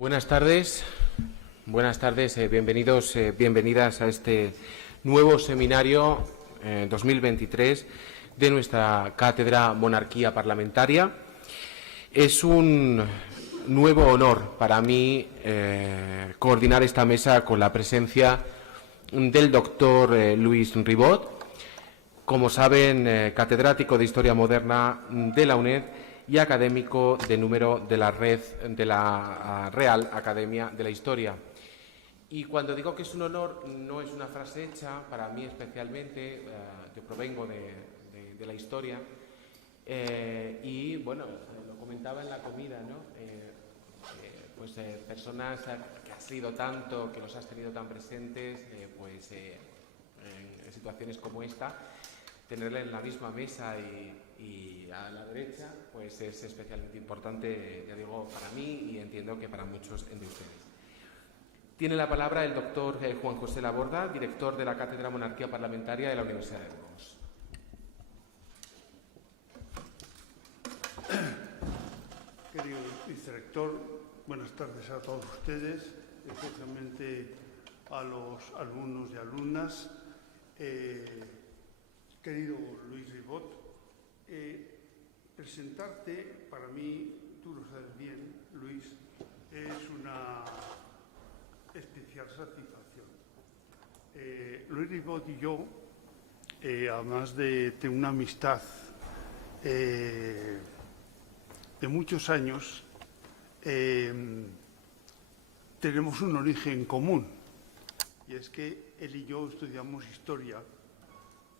Buenas tardes, bienvenidos, bienvenidas a este nuevo seminario 2023 de nuestra Cátedra Monarquía Parlamentaria. Es un nuevo honor para mí coordinar esta mesa con la presencia del doctor Luis Ribot, como saben, catedrático de Historia Moderna de la UNED y académico de número de la red de la Real Academia de la Historia. Y cuando digo que es un honor, no es una frase hecha, para mí especialmente, yo provengo de la historia, y bueno, lo comentaba en la comida, ¿no? Personas que has sido tanto, que los has tenido tan presentes, en situaciones como esta, tenerla en la misma mesa y a la derecha, pues es especialmente importante, ya digo, para mí y entiendo que para muchos de ustedes. Tiene la palabra el doctor Juan José Laborda, director de la Cátedra Monarquía Parlamentaria de la Universidad de Burgos. Querido vicerrector, buenas tardes a todos ustedes, especialmente a los alumnos y alumnas. Querido Luis Ribot, presentarte, para mí, tú lo sabes bien, Luis, es una especial satisfacción. Luis Ribot y yo, además de tener una amistad de muchos años, tenemos un origen común, y es que él y yo estudiamos historia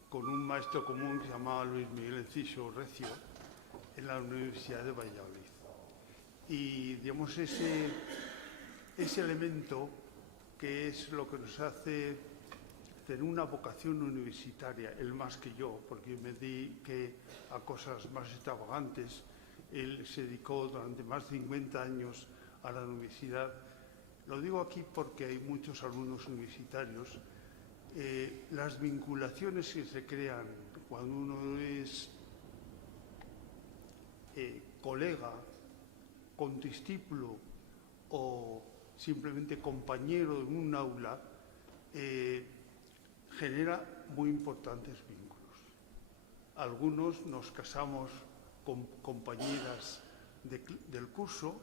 con un maestro común que se llamaba Luis Miguel Enciso Recio en la Universidad de Valladolid. Y digamos ese elemento que es lo que nos hace tener una vocación universitaria, él más que yo, porque me dediqué a cosas más extravagantes. Él se dedicó durante más de 50 años a la universidad. Lo digo aquí porque hay muchos alumnos universitarios. Las vinculaciones que se crean cuando uno es colega, condiscípulo o simplemente compañero en un aula, genera muy importantes vínculos. Algunos nos casamos con compañeras del curso,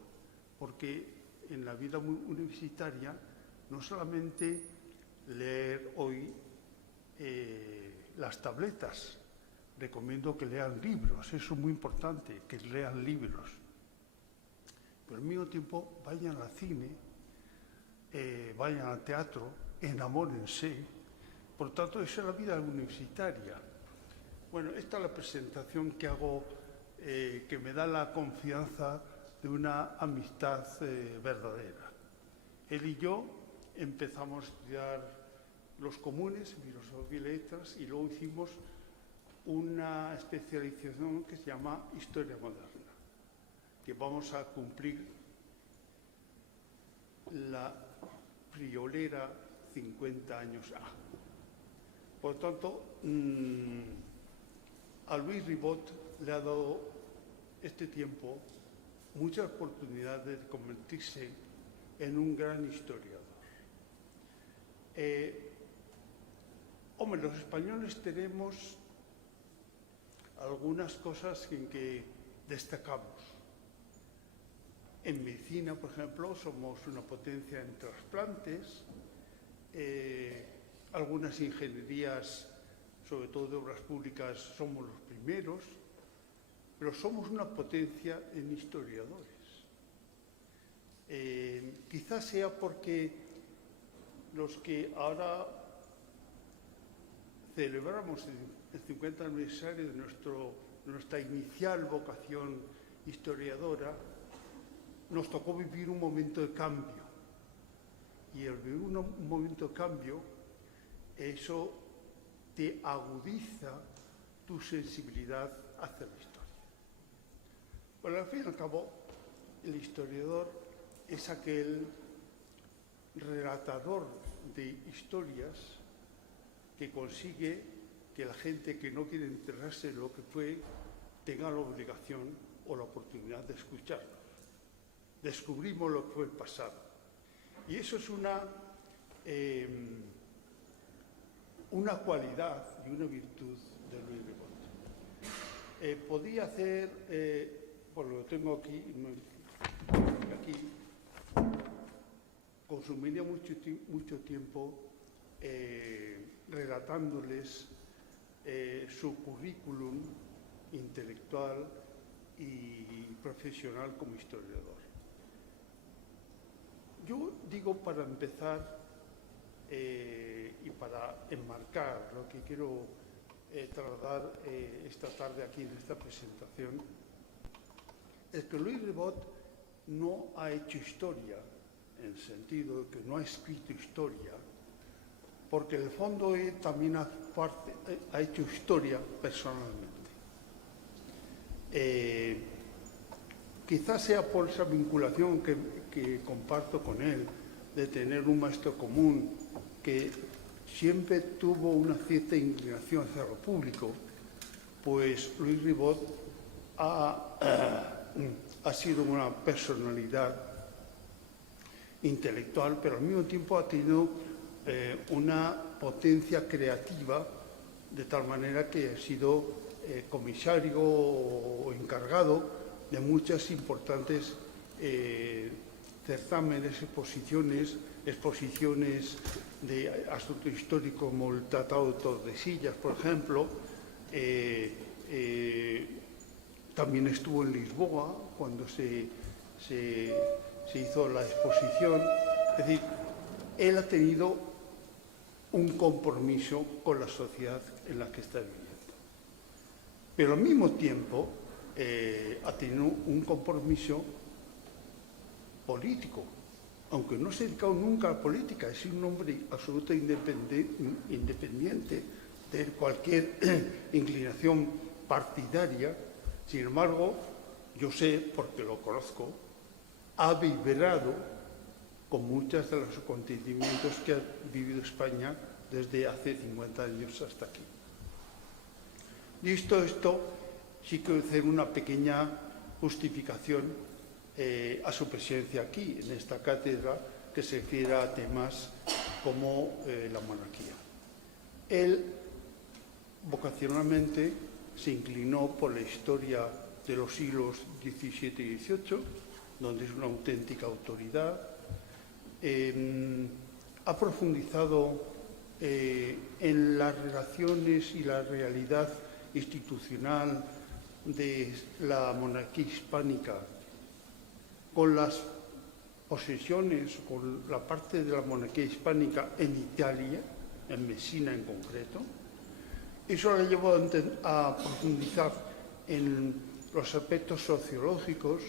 porque en la vida universitaria no solamente leer hoy las tabletas, recomiendo que lean libros, eso es muy importante, que lean libros. Pero al mismo tiempo vayan al cine, vayan al teatro, enamórense. Por tanto, esa es la vida universitaria. Bueno, esta es la presentación que hago, que me da la confianza de una amistad verdadera. Él y yo empezamos a estudiar los comunes, filosofía y letras, y luego hicimos una especialización que se llama Historia Moderna, que vamos a cumplir la friolera 50 años A. Por tanto, a Luis Ribot le ha dado este tiempo muchas oportunidades de convertirse en un gran historiador. Hombre, los españoles tenemos algunas cosas en que destacamos. En medicina, por ejemplo, somos una potencia en trasplantes. Algunas ingenierías, sobre todo de obras públicas, somos los primeros, pero somos una potencia en historiadores. Quizás sea porque los que ahora celebramos el 50 aniversario de nuestra inicial vocación historiadora, nos tocó vivir un momento de cambio. Y al vivir un momento de cambio, eso te agudiza tu sensibilidad hacia la historia. Bueno, al fin y al cabo, el historiador es aquel relatador de historias que consigue que la gente que no quiere enterarse de lo que fue tenga la obligación o la oportunidad de escucharlos. descubrimos lo que fue el pasado. Y eso es una cualidad y una virtud de Louis Ribot. Podía hacer, por lo que tengo aquí, consumiría mucho tiempo relatándoles su currículum intelectual y profesional como historiador. Yo digo, para empezar y para enmarcar lo que quiero trasladar esta tarde aquí en esta presentación, es que Louis Ribot no ha hecho historia, en el sentido de que no ha escrito historia, porque en el fondo él también ha hecho historia personalmente. Quizás sea por esa vinculación que comparto con él, de tener un maestro común que siempre tuvo una cierta inclinación hacia lo público, pues Louis Ribot ha sido una personalidad intelectual, pero al mismo tiempo ha tenido una potencia creativa, de tal manera que ha sido comisario o encargado de muchas importantes certámenes, exposiciones de asuntos históricos, como el Tratado de Tordesillas, por ejemplo. También estuvo en Lisboa cuando se hizo la exposición. Es decir, él ha tenido un compromiso con la sociedad en la que está viviendo. Pero al mismo tiempo ha tenido un compromiso político, aunque no se ha dedicado nunca a la política. Es un hombre absolutamente independiente de cualquier inclinación partidaria. Sin embargo, yo sé, porque lo conozco, ha vibrado con muchos de los acontecimientos que ha vivido España desde hace 50 años hasta aquí. Dicho esto, sí quiero hacer una pequeña justificación a su presencia aquí, en esta cátedra, que se refiere a temas como la monarquía. Él, vocacionalmente, se inclinó por la historia de los siglos XVII y XVIII, donde es una auténtica autoridad. Ha profundizado en las relaciones y la realidad institucional de la monarquía hispánica con las posesiones, con la parte de la monarquía hispánica en Italia, en Messina en concreto. Eso le llevó a profundizar en los aspectos sociológicos,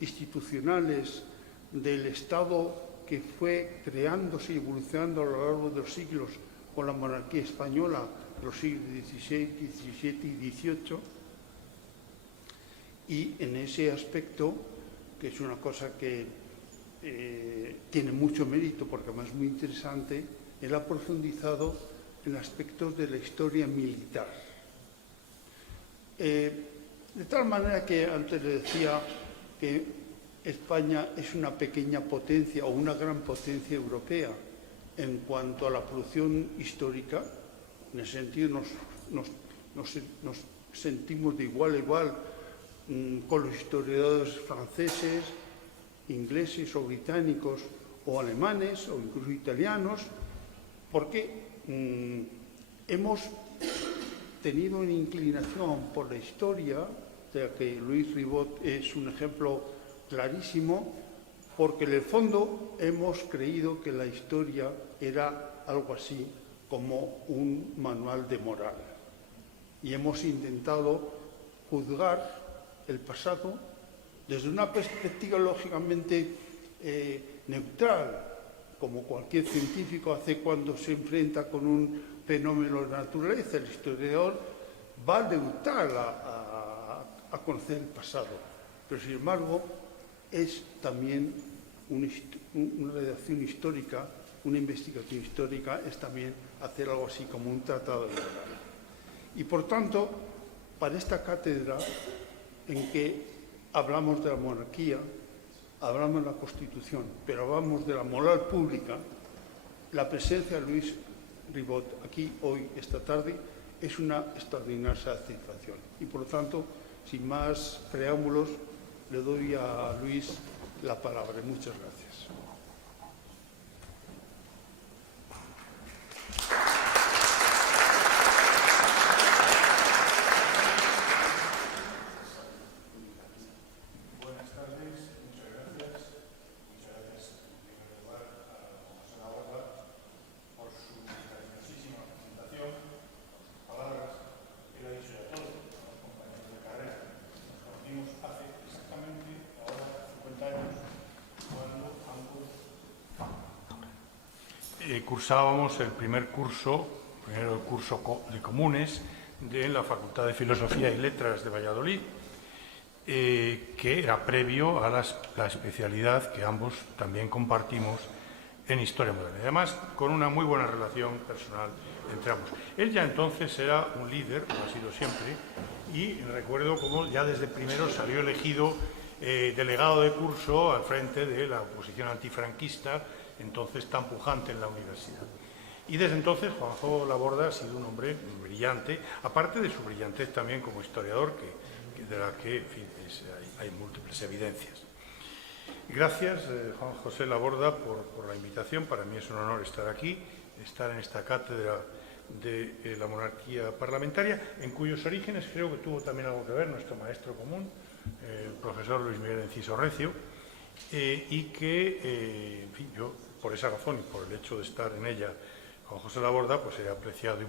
institucionales del Estado que fue creándose y evolucionando a lo largo de los siglos con la monarquía española, los siglos XVI, XVII y XVIII. Y en ese aspecto, que es una cosa que tiene mucho mérito porque además es muy interesante, él ha profundizado en aspectos de la historia militar. De tal manera que antes le decía que España es una pequeña potencia o una gran potencia europea en cuanto a la producción histórica. En ese sentido nos sentimos de igual a igual con los historiadores franceses, ingleses o británicos o alemanes o incluso italianos, porque hemos tenido una inclinación por la historia, de la que Louis Ribot es un ejemplo clarísimo, porque en el fondo hemos creído que la historia era algo así como un manual de moral. Y hemos intentado juzgar el pasado desde una perspectiva lógicamente neutral, como cualquier científico hace cuando se enfrenta con un fenómeno de naturaleza. El historiador va neutral a conocer el pasado, pero sin embargo es también una redacción histórica, una investigación histórica, es también hacer algo así como un tratado de moral. Y por tanto, para esta cátedra en que hablamos de la monarquía, hablamos de la Constitución, pero hablamos de la moral pública, la presencia de Luis Ribot aquí hoy, esta tarde, es una extraordinaria satisfacción. Y por lo tanto, sin más preámbulos, le doy a Luis la palabra. Muchas gracias. Buenas tardes, muchas gracias. Muchas gracias en primer lugar a José Laborda por su cariñosísima presentación, por sus palabras. Él ha dicho ya todo, los compañeros de carrera. Nos conocimos hace exactamente ahora 50 años, cuando ambos cursábamos el primer curso de comunes de la Facultad de Filosofía y Letras de Valladolid, que era previo a la especialidad que ambos también compartimos en Historia Moderna. Y además, con una muy buena relación personal entre ambos. Él ya entonces era un líder, como ha sido siempre, y recuerdo cómo ya desde primero salió elegido delegado de curso al frente de la oposición antifranquista, entonces tan pujante en la universidad. Y desde entonces Juanjo Laborda ha sido un hombre brillante, aparte de su brillantez también como historiador, de la que, en fin, hay múltiples evidencias. Gracias, Juan José Laborda, por la invitación. Para mí es un honor estar aquí, estar en esta cátedra de la monarquía parlamentaria, en cuyos orígenes creo que tuvo también algo que ver nuestro maestro común, el profesor Luis Miguel Enciso Recio, y que, en fin, yo, por esa razón y por el hecho de estar en ella, Juan José Laborda, pues he apreciado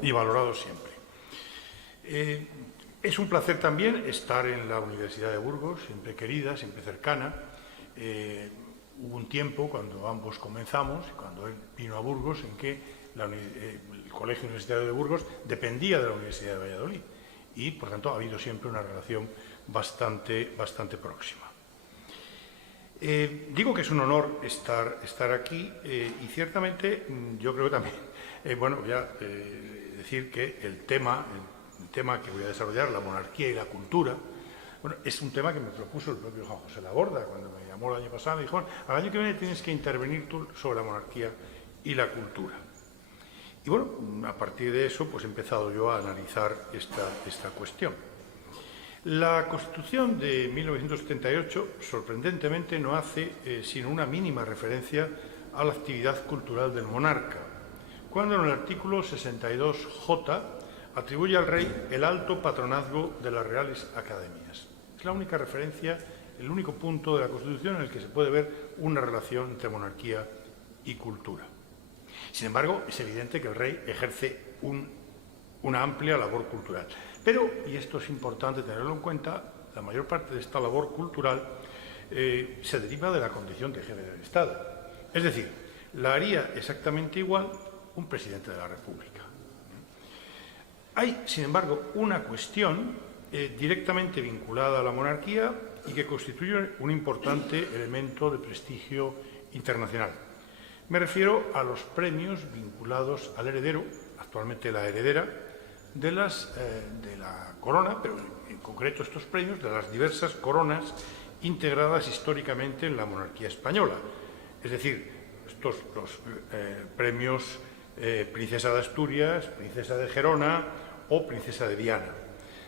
y valorado siempre. Es un placer también estar en la Universidad de Burgos, siempre querida, siempre cercana. Hubo un tiempo cuando ambos comenzamos, cuando él vino a Burgos, en que el Colegio Universitario de Burgos dependía de la Universidad de Valladolid y, por tanto, ha habido siempre una relación bastante próxima. Digo que es un honor estar aquí y ciertamente yo creo también, voy a decir que el tema que voy a desarrollar, la monarquía y la cultura, bueno, es un tema que me propuso el propio Juan José Laborda cuando me llamó el año pasado. Me dijo, bueno, al año que viene tienes que intervenir tú sobre la monarquía y la cultura. Y bueno, a partir de eso pues he empezado yo a analizar esta cuestión. La Constitución de 1978, sorprendentemente, no hace sino una mínima referencia a la actividad cultural del monarca, cuando en el artículo 62J atribuye al rey el alto patronazgo de las Reales Academias. Es la única referencia, el único punto de la Constitución en el que se puede ver una relación entre monarquía y cultura. Sin embargo, es evidente que el rey ejerce una amplia labor cultural. Pero, y esto es importante tenerlo en cuenta, la mayor parte de esta labor cultural se deriva de la condición de jefe del Estado. Es decir, la haría exactamente igual un presidente de la República. Hay, sin embargo, una cuestión directamente vinculada a la monarquía y que constituye un importante elemento de prestigio internacional. Me refiero a los premios vinculados al heredero, actualmente la heredera, de la corona, pero en concreto estos premios de las diversas coronas integradas históricamente en la monarquía española. Es decir, los premios Princesa de Asturias, Princesa de Gerona o Princesa de Viana.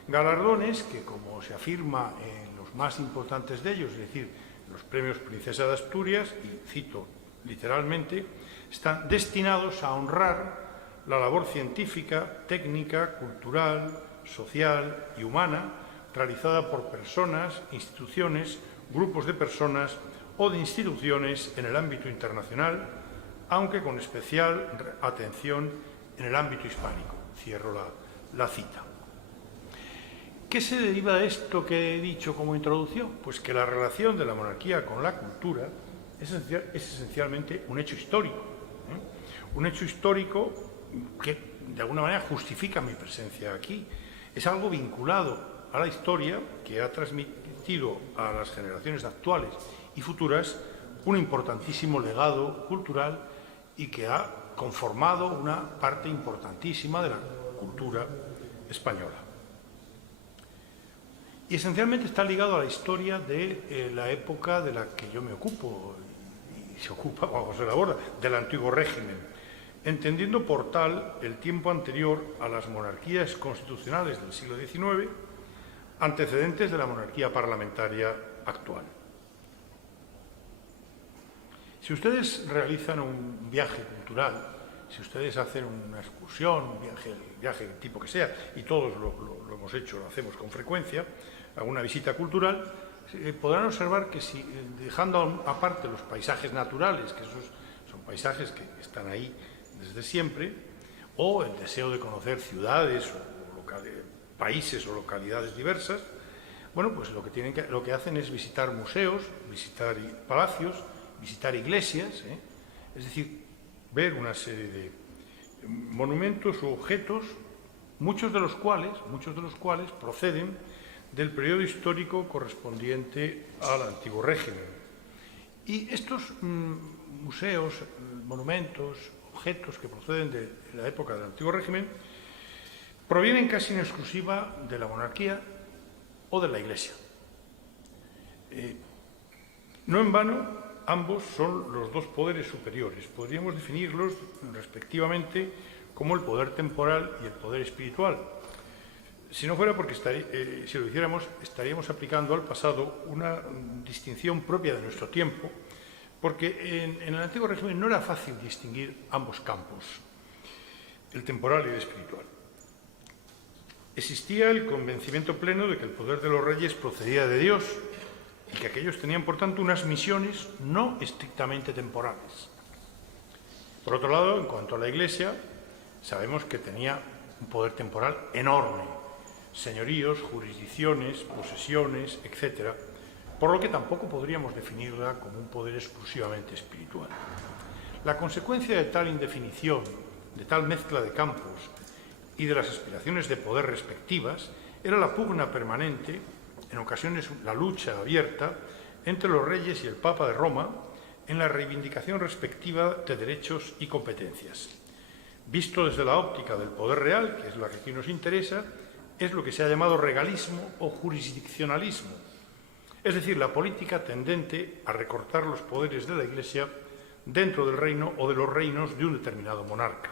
Galardones que, como se afirma en los más importantes de ellos, es decir, los premios Princesa de Asturias, y cito literalmente, están destinados a honrar la labor científica, técnica, cultural, social y humana realizada por personas, instituciones, grupos de personas o de instituciones en el ámbito internacional, aunque con especial atención en el ámbito hispánico. Cierro la cita. ¿Qué se deriva de esto que he dicho como introducción? Pues que la relación de la monarquía con la cultura es esencialmente un hecho histórico. Un hecho histórico que de alguna manera justifica mi presencia aquí. Es algo vinculado a la historia que ha transmitido a las generaciones actuales y futuras un importantísimo legado cultural y que ha conformado una parte importantísima de la cultura española. y esencialmente está ligado a la historia de la época de la que yo me ocupo, y se ocupa Juan José Laborde, del antiguo régimen, entendiendo por tal el tiempo anterior a las monarquías constitucionales del siglo XIX, antecedentes de la monarquía parlamentaria actual. Si ustedes realizan un viaje cultural, si ustedes hacen una excursión, un viaje del tipo que sea, y todos lo hemos hecho, lo hacemos con frecuencia, alguna visita cultural, podrán observar que si, dejando aparte los paisajes naturales, que esos son paisajes que están ahí desde siempre, o el deseo de conocer ciudades o países o localidades diversas, bueno, pues lo que hacen es visitar museos, visitar palacios, visitar iglesias, es decir, ver una serie de monumentos u objetos, muchos de los cuales proceden del periodo histórico correspondiente al antiguo régimen. Y estos museos, monumentos, objetos que proceden de la época del antiguo régimen provienen casi en exclusiva de la monarquía o de la Iglesia. No en vano, ambos son los dos poderes superiores. Podríamos definirlos respectivamente como el poder temporal y el poder espiritual. Si no fuera porque, si lo hiciéramos, estaríamos aplicando al pasado una distinción propia de nuestro tiempo, porque en el antiguo régimen no era fácil distinguir ambos campos, el temporal y el espiritual. Existía el convencimiento pleno de que el poder de los reyes procedía de Dios y que aquellos tenían, por tanto, unas misiones no estrictamente temporales. Por otro lado, en cuanto a la Iglesia, sabemos que tenía un poder temporal enorme, señoríos, jurisdicciones, posesiones, etc., por lo que tampoco podríamos definirla como un poder exclusivamente espiritual. La consecuencia de tal indefinición, de tal mezcla de campos y de las aspiraciones de poder respectivas, era la pugna permanente, en ocasiones la lucha abierta, entre los reyes y el Papa de Roma en la reivindicación respectiva de derechos y competencias. Visto desde la óptica del poder real, que es la que aquí nos interesa, es lo que se ha llamado regalismo o jurisdiccionalismo, es decir, la política tendente a recortar los poderes de la Iglesia dentro del reino o de los reinos de un determinado monarca,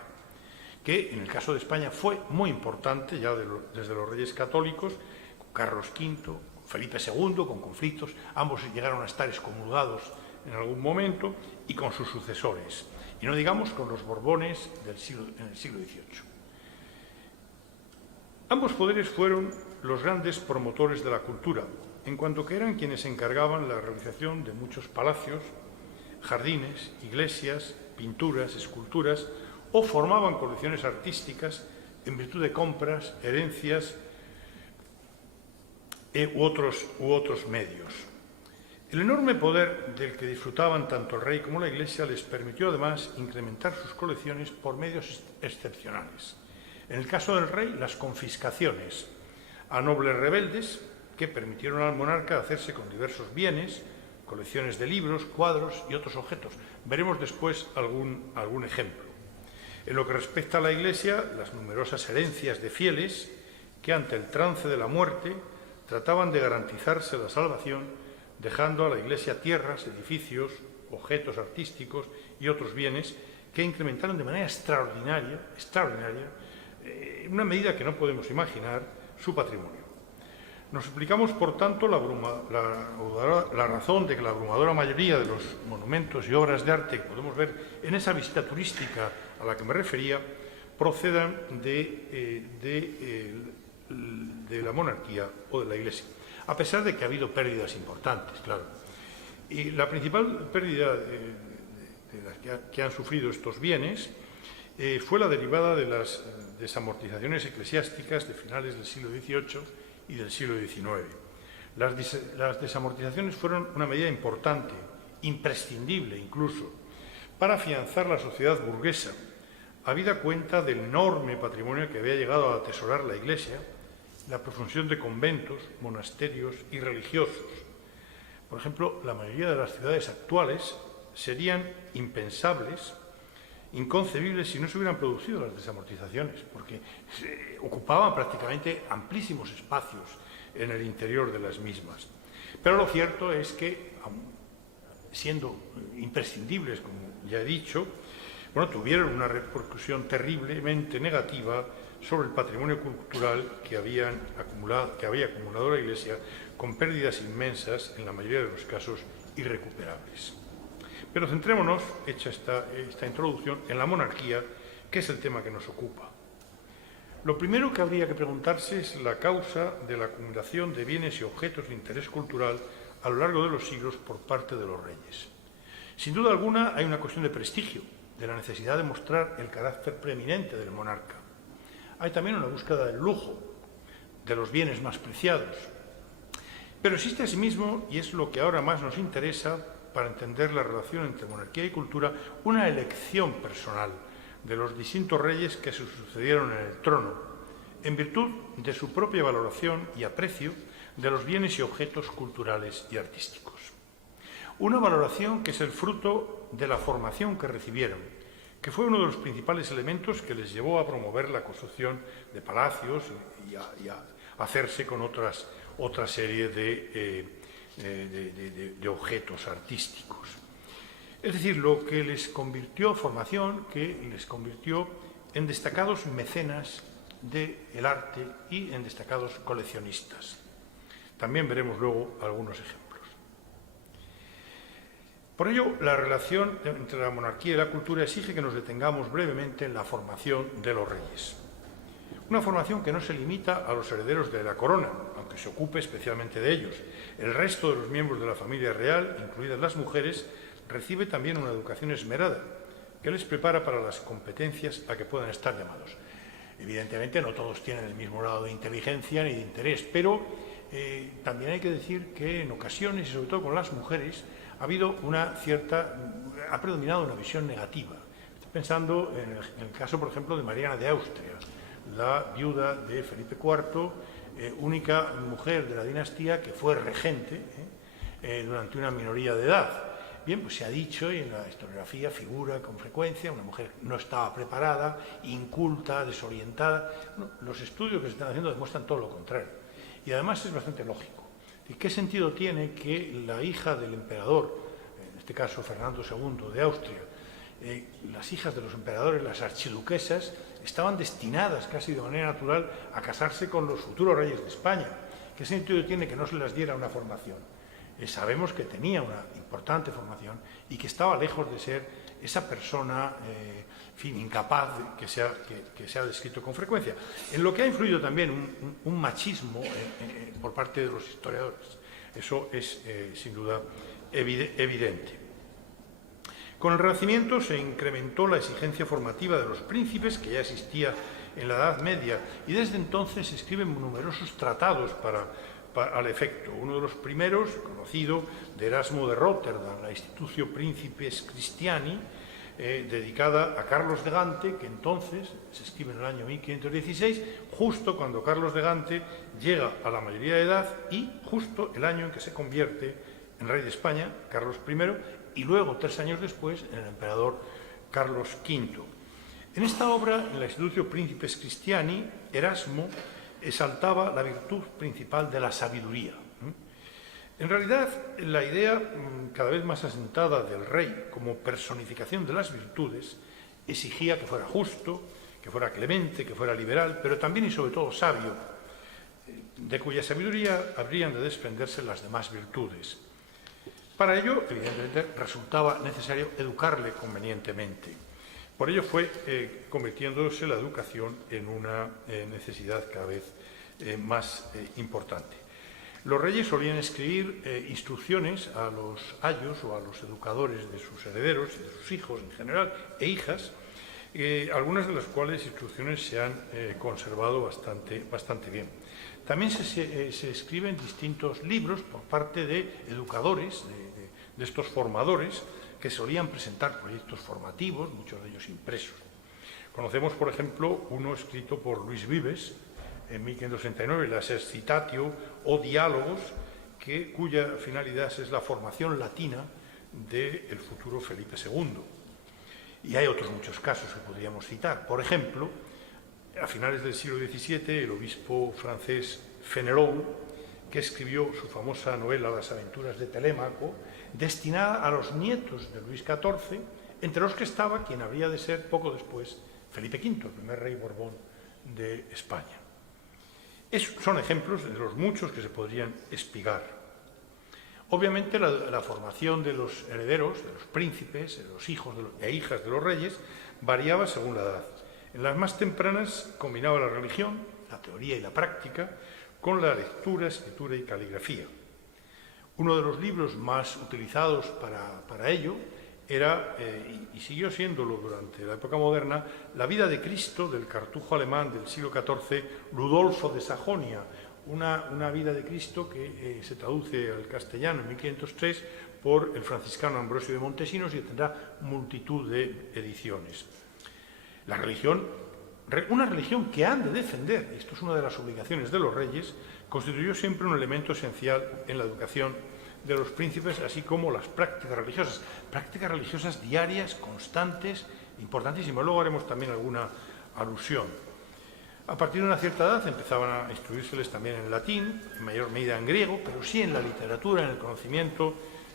que en el caso de España fue muy importante ya desde los reyes católicos, con Carlos V, con Felipe II, con conflictos, ambos llegaron a estar excomulgados en algún momento, y con sus sucesores, y no digamos con los Borbones en el siglo XVIII. Ambos poderes fueron los grandes promotores de la cultura, en cuanto que eran quienes se encargaban la realización de muchos palacios, jardines, iglesias, pinturas, esculturas, o formaban colecciones artísticas en virtud de compras, herencias u otros medios. El enorme poder del que disfrutaban tanto el rey como la Iglesia les permitió además incrementar sus colecciones por medios excepcionales. En el caso del rey, las confiscaciones a nobles rebeldes que permitieron al monarca hacerse con diversos bienes, colecciones de libros, cuadros y otros objetos. Veremos después algún ejemplo. En lo que respecta a la Iglesia, las numerosas herencias de fieles que ante el trance de la muerte trataban de garantizarse la salvación, dejando a la Iglesia tierras, edificios, objetos artísticos y otros bienes que incrementaron de manera extraordinaria, en una medida que no podemos imaginar, su patrimonio. Nos explicamos, por tanto, la razón de que la abrumadora mayoría de los monumentos y obras de arte que podemos ver en esa visita turística a la que me refería procedan de la monarquía o de la Iglesia, a pesar de que ha habido pérdidas importantes, claro. Y la principal pérdida de las que han sufrido estos bienes fue la derivada de las desamortizaciones eclesiásticas de finales del siglo XVIII y del siglo XIX. Las desamortizaciones fueron una medida importante, imprescindible incluso, para afianzar la sociedad burguesa, habida cuenta del enorme patrimonio que había llegado a atesorar la Iglesia, la profusión de conventos, monasterios y religiosos. Por ejemplo, la mayoría de las ciudades actuales serían impensables, inconcebibles si no se hubieran producido las desamortizaciones, porque ocupaban prácticamente amplísimos espacios, en el interior de las mismas. Pero lo cierto es que, siendo imprescindibles, como ya he dicho, bueno, tuvieron una repercusión terriblemente negativa sobre el patrimonio cultural que había acumulado la Iglesia, con pérdidas inmensas, en la mayoría de los casos irrecuperables. Pero centrémonos, hecha esta introducción, en la monarquía, que es el tema que nos ocupa. Lo primero que habría que preguntarse es la causa de la acumulación de bienes y objetos de interés cultural a lo largo de los siglos por parte de los reyes. Sin duda alguna hay una cuestión de prestigio, de la necesidad de mostrar el carácter preeminente del monarca. Hay también una búsqueda del lujo, de los bienes más preciados. Pero existe asimismo, y es lo que ahora más nos interesa para entender la relación entre monarquía y cultura, una elección personal de los distintos reyes que se sucedieron en el trono, en virtud de su propia valoración y aprecio de los bienes y objetos culturales y artísticos. Una valoración que es el fruto de la formación que recibieron, que fue uno de los principales elementos que les llevó a promover la construcción de palacios y a hacerse con otra serie de objetos artísticos. Es decir, lo que les convirtió, formación que les convirtió en destacados mecenas del arte y en destacados coleccionistas. También veremos luego algunos ejemplos. Por ello, la relación entre la monarquía y la cultura exige que nos detengamos brevemente en la formación de los reyes. Una formación que no se limita a los herederos de la corona, aunque se ocupe especialmente de ellos. El resto de los miembros de la familia real, incluidas las mujeres, recibe también una educación esmerada, que les prepara para las competencias a que puedan estar llamados. Evidentemente, no todos tienen el mismo grado de inteligencia ni de interés, pero también hay que decir que en ocasiones, y sobre todo con las mujeres, ha predominado una visión negativa. Estoy pensando en el caso, por ejemplo, de Mariana de Austria, la viuda de Felipe IV, única mujer de la dinastía que fue regente durante una minoría de edad. Bien, pues se ha dicho, y en la historiografía figura con frecuencia, una mujer no estaba preparada, inculta, desorientada. No, los estudios que se están haciendo demuestran todo lo contrario. Y además es bastante lógico. ¿Y qué sentido tiene que la hija del emperador, en este caso Fernando II de Austria, las hijas de los emperadores, las archiduquesas, estaban destinadas casi de manera natural a casarse con los futuros reyes de España? ¿Qué sentido tiene que no se les diera una formación? Sabemos que tenía una importante formación y que estaba lejos de ser esa persona incapaz que se ha descrito con frecuencia. En lo que ha influido también un machismo por parte de los historiadores. Eso es sin duda evidente. Con el Renacimiento se incrementó la exigencia formativa de los príncipes, que ya existía en la Edad Media, y desde entonces se escriben numerosos tratados al efecto. Uno de los primeros, conocido, de Erasmo de Rotterdam, la Institutio Principes Christiani, dedicada a Carlos de Gante, que entonces se escribe en el año 1516, justo cuando Carlos de Gante llega a la mayoría de edad y justo el año en que se convierte en rey de España, Carlos I, y luego, 3 años después, en el emperador Carlos V. En esta obra, en la Institutio Principes Christiani, Erasmo exaltaba la virtud principal de la sabiduría. En realidad, la idea cada vez más asentada del rey como personificación de las virtudes exigía que fuera justo, que fuera clemente, que fuera liberal, pero también y sobre todo sabio, de cuya sabiduría habrían de desprenderse las demás virtudes. Para ello, evidentemente, resultaba necesario educarle convenientemente. Por ello fue convirtiéndose la educación en una necesidad cada vez más importante. Los reyes solían escribir instrucciones a los ayos o a los educadores de sus herederos y de sus hijos en general e hijas, algunas de las cuales instrucciones se han conservado bastante bien. También se escriben distintos libros por parte de educadores, de estos formadores, que solían presentar proyectos formativos, muchos de ellos impresos. Conocemos, por ejemplo, uno escrito por Luis Vives en 1569, las Excitatio o Diálogos, cuya finalidad es la formación latina del futuro Felipe II. Y hay otros muchos casos que podríamos citar. Por ejemplo, a finales del siglo XVII, el obispo francés Fenelon que escribió su famosa novela Las aventuras de Telémaco, destinada a los nietos de Luis XIV, entre los que estaba quien habría de ser poco después Felipe V, el primer rey Borbón de España. Son ejemplos de los muchos que se podrían espigar. Obviamente la formación de los herederos, de los príncipes, de los hijos e hijas de los reyes, variaba según la edad. En las más tempranas combinaba la religión, la teoría y la práctica, con la lectura, escritura y caligrafía. Uno de los libros más utilizados para ello era, y siguió siéndolo durante la época moderna, La vida de Cristo del cartujo alemán del siglo XIV, Rudolfo de Sajonia, una vida de Cristo que se traduce al castellano en 1503 por el franciscano Ambrosio de Montesinos y tendrá multitud de ediciones. La religión, una religión que han de defender, y esto es una de las obligaciones de los reyes, constituyó siempre un elemento esencial en la educación de los príncipes, así como las prácticas religiosas diarias, constantes, importantísimas. Luego haremos también alguna alusión. A partir de una cierta edad empezaban a instruírseles también en latín, en mayor medida en griego, pero sí en la literatura, en el conocimiento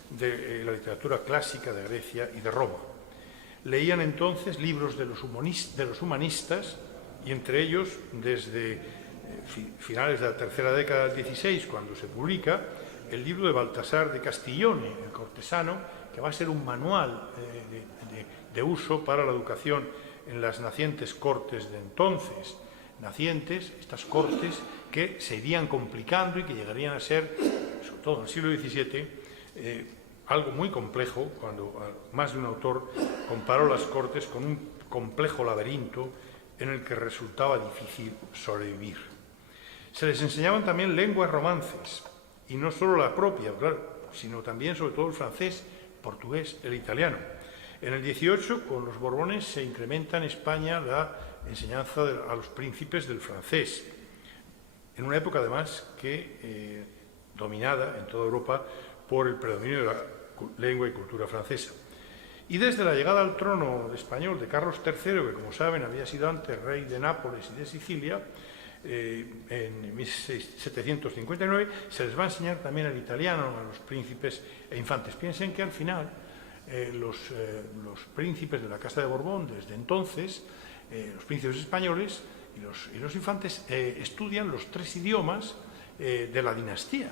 de la literatura clásica de Grecia y de Roma. Leían entonces libros de los humanistas, y entre ellos, desde finales de la tercera década del XVI, cuando se publica el libro de Baltasar de Castiglione, el cortesano, que va a ser un manual de uso para la educación en las nacientes cortes de entonces. Estas cortes que se irían complicando y que llegarían a ser, sobre todo en el siglo XVII, algo muy complejo, cuando más de un autor comparó las cortes con un complejo laberinto en el que resultaba difícil sobrevivir. Se les enseñaban también lenguas romances, y no solo la propia, claro, sino también, sobre todo, el francés, portugués, el italiano. En el 18, con los Borbones, se incrementa en España la enseñanza a los príncipes del francés, en una época, además, que dominada en toda Europa por el predominio de la lengua y cultura francesa. Y desde la llegada al trono español de Carlos III, que, como saben, había sido antes rey de Nápoles y de Sicilia, en 1759, se les va a enseñar también el italiano a los príncipes e infantes. Piensen que al final los príncipes de la Casa de Borbón, desde entonces, los príncipes españoles y los infantes estudian los tres idiomas de la dinastía.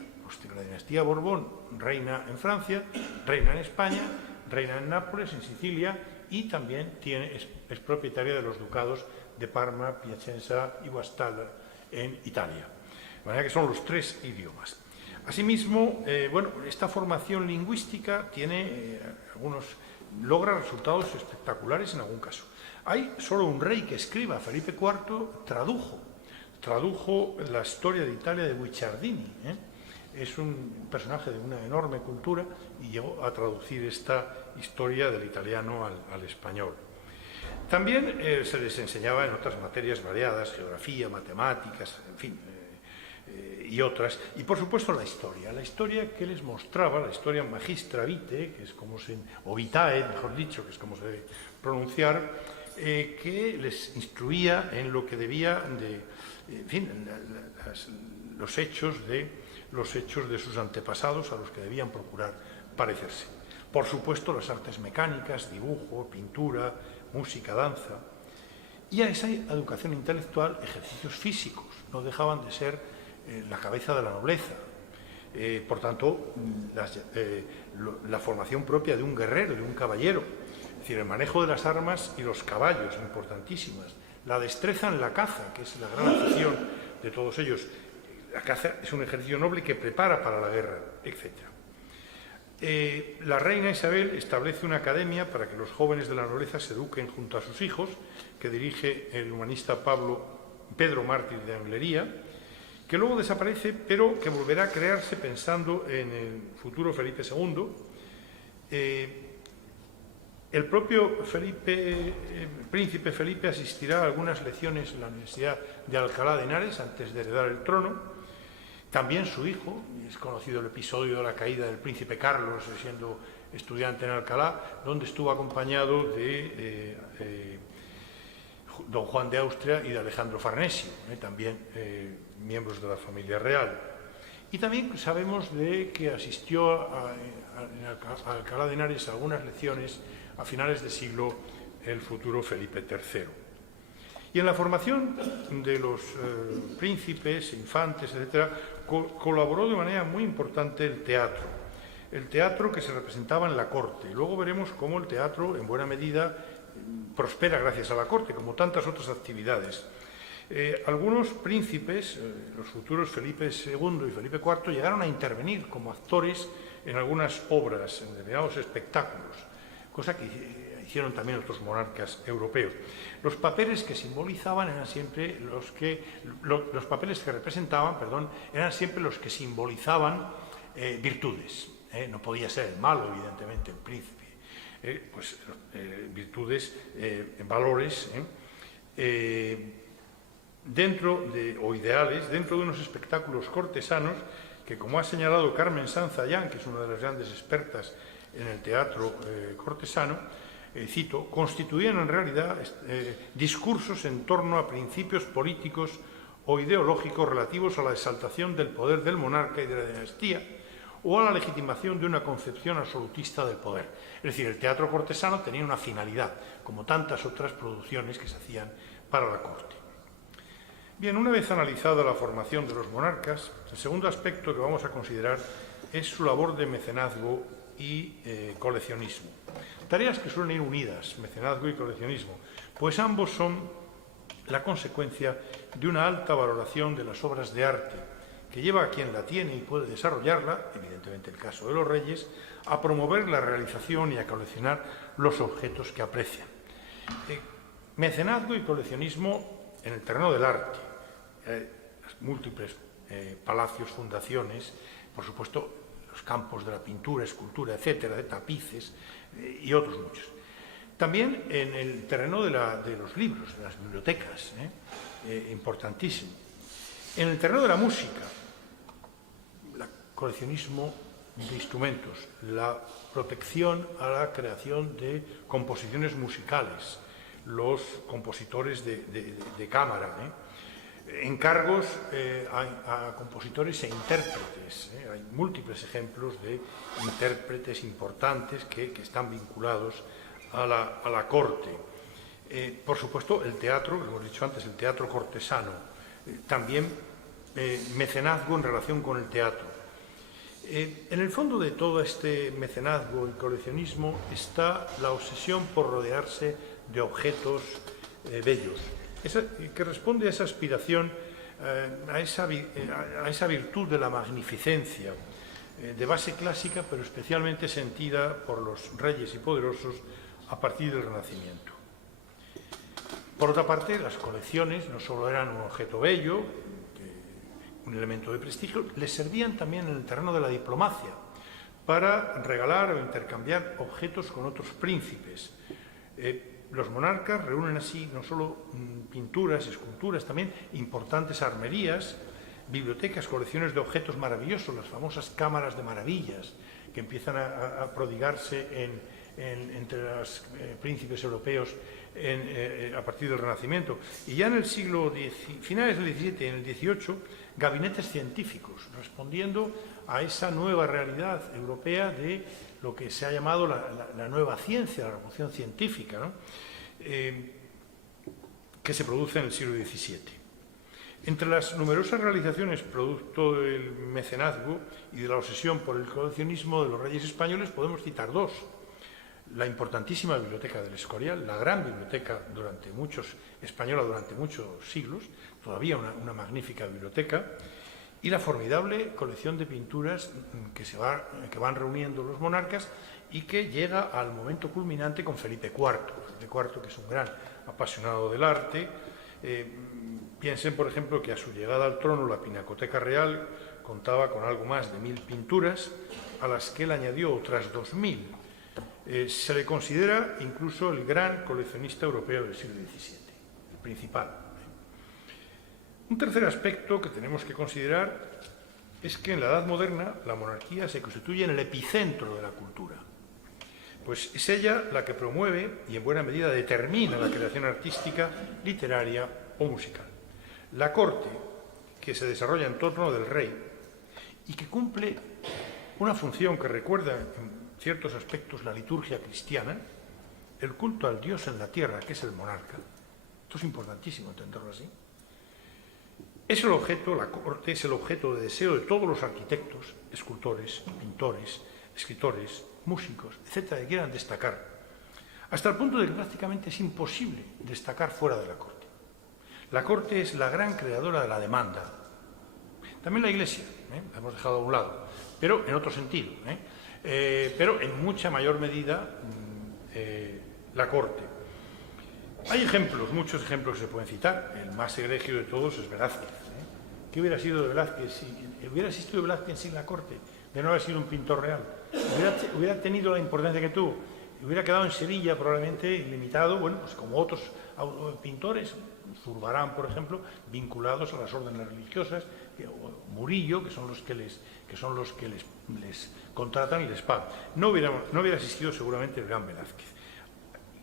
La dinastía Borbón reina en Francia, reina en España, reina en Nápoles, en Sicilia, y también es propietaria de los ducados de Parma, Piacenza y Guastalla en Italia. De manera que son los tres idiomas. Asimismo, esta formación lingüística logra resultados espectaculares en algún caso. Hay solo un rey que escriba, Felipe IV, tradujo la historia de Italia de Guicciardini. Es un personaje de una enorme cultura y llegó a traducir esta historia del italiano al español. También se les enseñaba en otras materias variadas, geografía, matemáticas, en fin, y otras. Y, por supuesto, la historia que les mostraba, la historia magistra vitae, que es como o vitae, mejor dicho, que es como se debe pronunciar, que les instruía en lo que debía los hechos de sus antepasados a los que debían procurar parecerse. Por supuesto, las artes mecánicas, dibujo, pintura, música, danza. Y a esa educación intelectual, ejercicios físicos, no dejaban de ser la cabeza de la nobleza. Por tanto, la formación propia de un guerrero, de un caballero. Es decir, el manejo de las armas y los caballos, importantísimas. La destreza en la caza, que es la gran afición de todos ellos. La caza es un ejercicio noble que prepara para la guerra, etc. La reina Isabel establece una academia para que los jóvenes de la nobleza se eduquen junto a sus hijos, que dirige el humanista Pedro Mártir de Anglería, que luego desaparece, pero que volverá a crearse pensando en el futuro Felipe II. El propio príncipe Felipe asistirá a algunas lecciones en la Universidad de Alcalá de Henares antes de heredar el trono. También su hijo, es conocido el episodio de la caída del príncipe Carlos siendo estudiante en Alcalá, donde estuvo acompañado de don Juan de Austria y de Alejandro Farnesio, también miembros de la familia real. Y también sabemos de que asistió a Alcalá de Henares a algunas lecciones a finales de siglo el futuro Felipe III. Y en la formación de los príncipes, infantes, etc., colaboró de manera muy importante el teatro que se representaba en la corte. Luego veremos cómo el teatro, en buena medida, prospera gracias a la corte, como tantas otras actividades. Algunos príncipes, los futuros Felipe II y Felipe IV, llegaron a intervenir como actores en algunas obras, en determinados espectáculos, cosa que hicieron también otros monarcas europeos. Los papeles que simbolizaban eran siempre los papeles que representaban, eran siempre los que simbolizaban virtudes. No podía ser el malo, evidentemente, el príncipe. Virtudes, valores, o ideales, dentro de unos espectáculos cortesanos que, como ha señalado Carmen Sanzallán, que es una de las grandes expertas en el teatro cortesano, cito, constituían en realidad discursos en torno a principios políticos o ideológicos relativos a la exaltación del poder del monarca y de la dinastía o a la legitimación de una concepción absolutista del poder. Es decir, el teatro cortesano tenía una finalidad, como tantas otras producciones que se hacían para la corte. Bien, una vez analizada la formación de los monarcas, el segundo aspecto que vamos a considerar es su labor de mecenazgo y coleccionismo. Tareas que suelen ir unidas, mecenazgo y coleccionismo, pues ambos son la consecuencia de una alta valoración de las obras de arte, que lleva a quien la tiene y puede desarrollarla, evidentemente el caso de los reyes, a promover la realización y a coleccionar los objetos que aprecian. Mecenazgo y coleccionismo en el terreno del arte, múltiples palacios, fundaciones, por supuesto los campos de la pintura, escultura, etcétera, de tapices y otros muchos. También en el terreno de los libros, de las bibliotecas, importantísimo. En el terreno de la música, el coleccionismo de instrumentos, la protección a la creación de composiciones musicales, los compositores de cámara, encargos a compositores e intérpretes. Hay múltiples ejemplos de intérpretes importantes que están vinculados a la corte. Por supuesto, el teatro, como hemos dicho antes, el teatro cortesano, también mecenazgo en relación con el teatro. En el fondo de todo este mecenazgo y coleccionismo está la obsesión por rodearse de objetos bellos, que responde a esa aspiración, a esa virtud de la magnificencia, de base clásica, pero especialmente sentida por los reyes y poderosos a partir del Renacimiento. Por otra parte, las colecciones no solo eran un objeto bello, un elemento de prestigio, les servían también en el terreno de la diplomacia para regalar o intercambiar objetos con otros príncipes. Los monarcas reúnen así no solo pinturas, esculturas, también importantes armerías, bibliotecas, colecciones de objetos maravillosos, las famosas cámaras de maravillas que empiezan a prodigarse entre los príncipes europeos a partir del Renacimiento. Y ya en el siglo finales del XVII y en el XVIII, gabinetes científicos, respondiendo a esa nueva realidad europea de lo que se ha llamado la nueva ciencia, la revolución científica, ¿no? Que se produce en el siglo XVII. Entre las numerosas realizaciones producto del mecenazgo y de la obsesión por el coleccionismo de los reyes españoles podemos citar dos. La importantísima Biblioteca del Escorial, la gran biblioteca española durante muchos siglos, todavía una magnífica biblioteca, y la formidable colección de pinturas que van reuniendo los monarcas y que llega al momento culminante con Felipe IV. Felipe IV, que es un gran apasionado del arte. Piensen, por ejemplo, que a su llegada al trono la Pinacoteca Real contaba con algo más de 1000 pinturas, a las que él añadió otras 2000. Se le considera incluso el gran coleccionista europeo del siglo XVII, el principal. Un tercer aspecto que tenemos que considerar es que en la Edad Moderna la monarquía se constituye en el epicentro de la cultura, pues es ella la que promueve y en buena medida determina la creación artística, literaria o musical. La corte, que se desarrolla en torno del rey y que cumple una función que recuerda en ciertos aspectos la liturgia cristiana, el culto al Dios en la tierra, que es el monarca. Esto es importantísimo entenderlo así. Es el objeto, la corte es el objeto de deseo de todos los arquitectos, escultores, pintores, escritores, músicos, etcétera, que quieran destacar, hasta el punto de que prácticamente es imposible destacar fuera de la corte. La corte es la gran creadora de la demanda. También la Iglesia, la hemos dejado a un lado, pero en otro sentido, pero en mucha mayor medida la corte. Hay ejemplos, muchos ejemplos que se pueden citar. El más egregio de todos es Velázquez. ¿Qué hubiera sido de Velázquez si hubiera existido Velázquez sin la corte, de no haber sido un pintor real? Hubiera tenido la importancia que tuvo. Hubiera quedado en Sevilla probablemente ilimitado, bueno, pues como otros pintores, Zurbarán, por ejemplo, vinculados a las órdenes religiosas, o Murillo, que son los que les contratan y les pagan. No hubiera existido seguramente el gran Velázquez.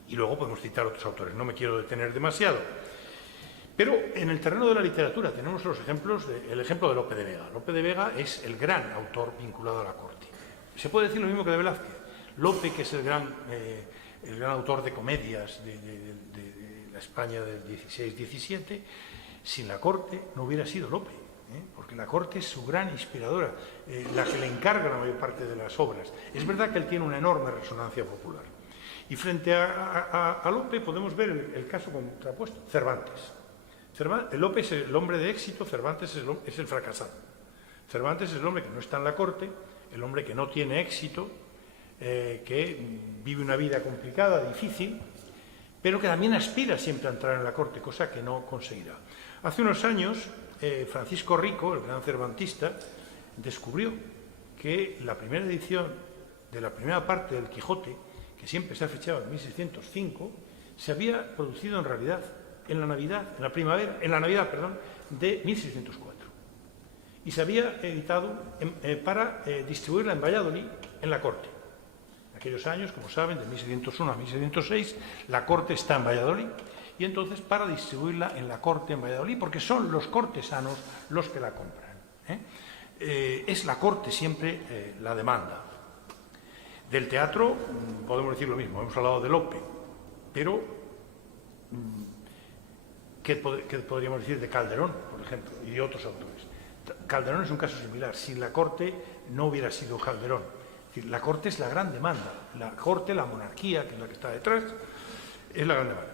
Y luego podemos citar otros autores, no me quiero detener demasiado. Pero en el terreno de la literatura tenemos los ejemplos, el ejemplo de Lope de Vega. Lope de Vega es el gran autor vinculado a la corte. Se puede decir lo mismo que de Velázquez. Lope, que es el gran autor de comedias de la España del 16-17, sin la corte no hubiera sido Lope, porque la corte es su gran inspiradora, la que le encarga la mayor parte de las obras. Es verdad que él tiene una enorme resonancia popular. Y frente a Lope podemos ver el caso contrapuesto, Cervantes. Lope es el hombre de éxito, Cervantes es el fracasado. Cervantes es el hombre que no está en la corte, el hombre que no tiene éxito, que vive una vida complicada, difícil, pero que también aspira siempre a entrar en la corte, cosa que no conseguirá. Hace unos años, Francisco Rico, el gran cervantista, descubrió que la primera edición de la primera parte del Quijote, que siempre se ha fechado en 1605, se había producido en realidad en la Navidad de 1604. Y se había editado para distribuirla en Valladolid, en la corte. En aquellos años, como saben, de 1601 a 1606, la corte está en Valladolid, y entonces para distribuirla en la corte en Valladolid, porque son los cortesanos los que la compran. Es la corte siempre la demanda. Del teatro podemos decir lo mismo, hemos hablado de Lope, pero ¿qué podríamos decir de Calderón, por ejemplo, y de otros autores? Calderón es un caso similar. Sin la corte no hubiera sido Calderón. Es decir, la corte es la gran demanda. La corte, la monarquía, que es la que está detrás, es la gran demanda.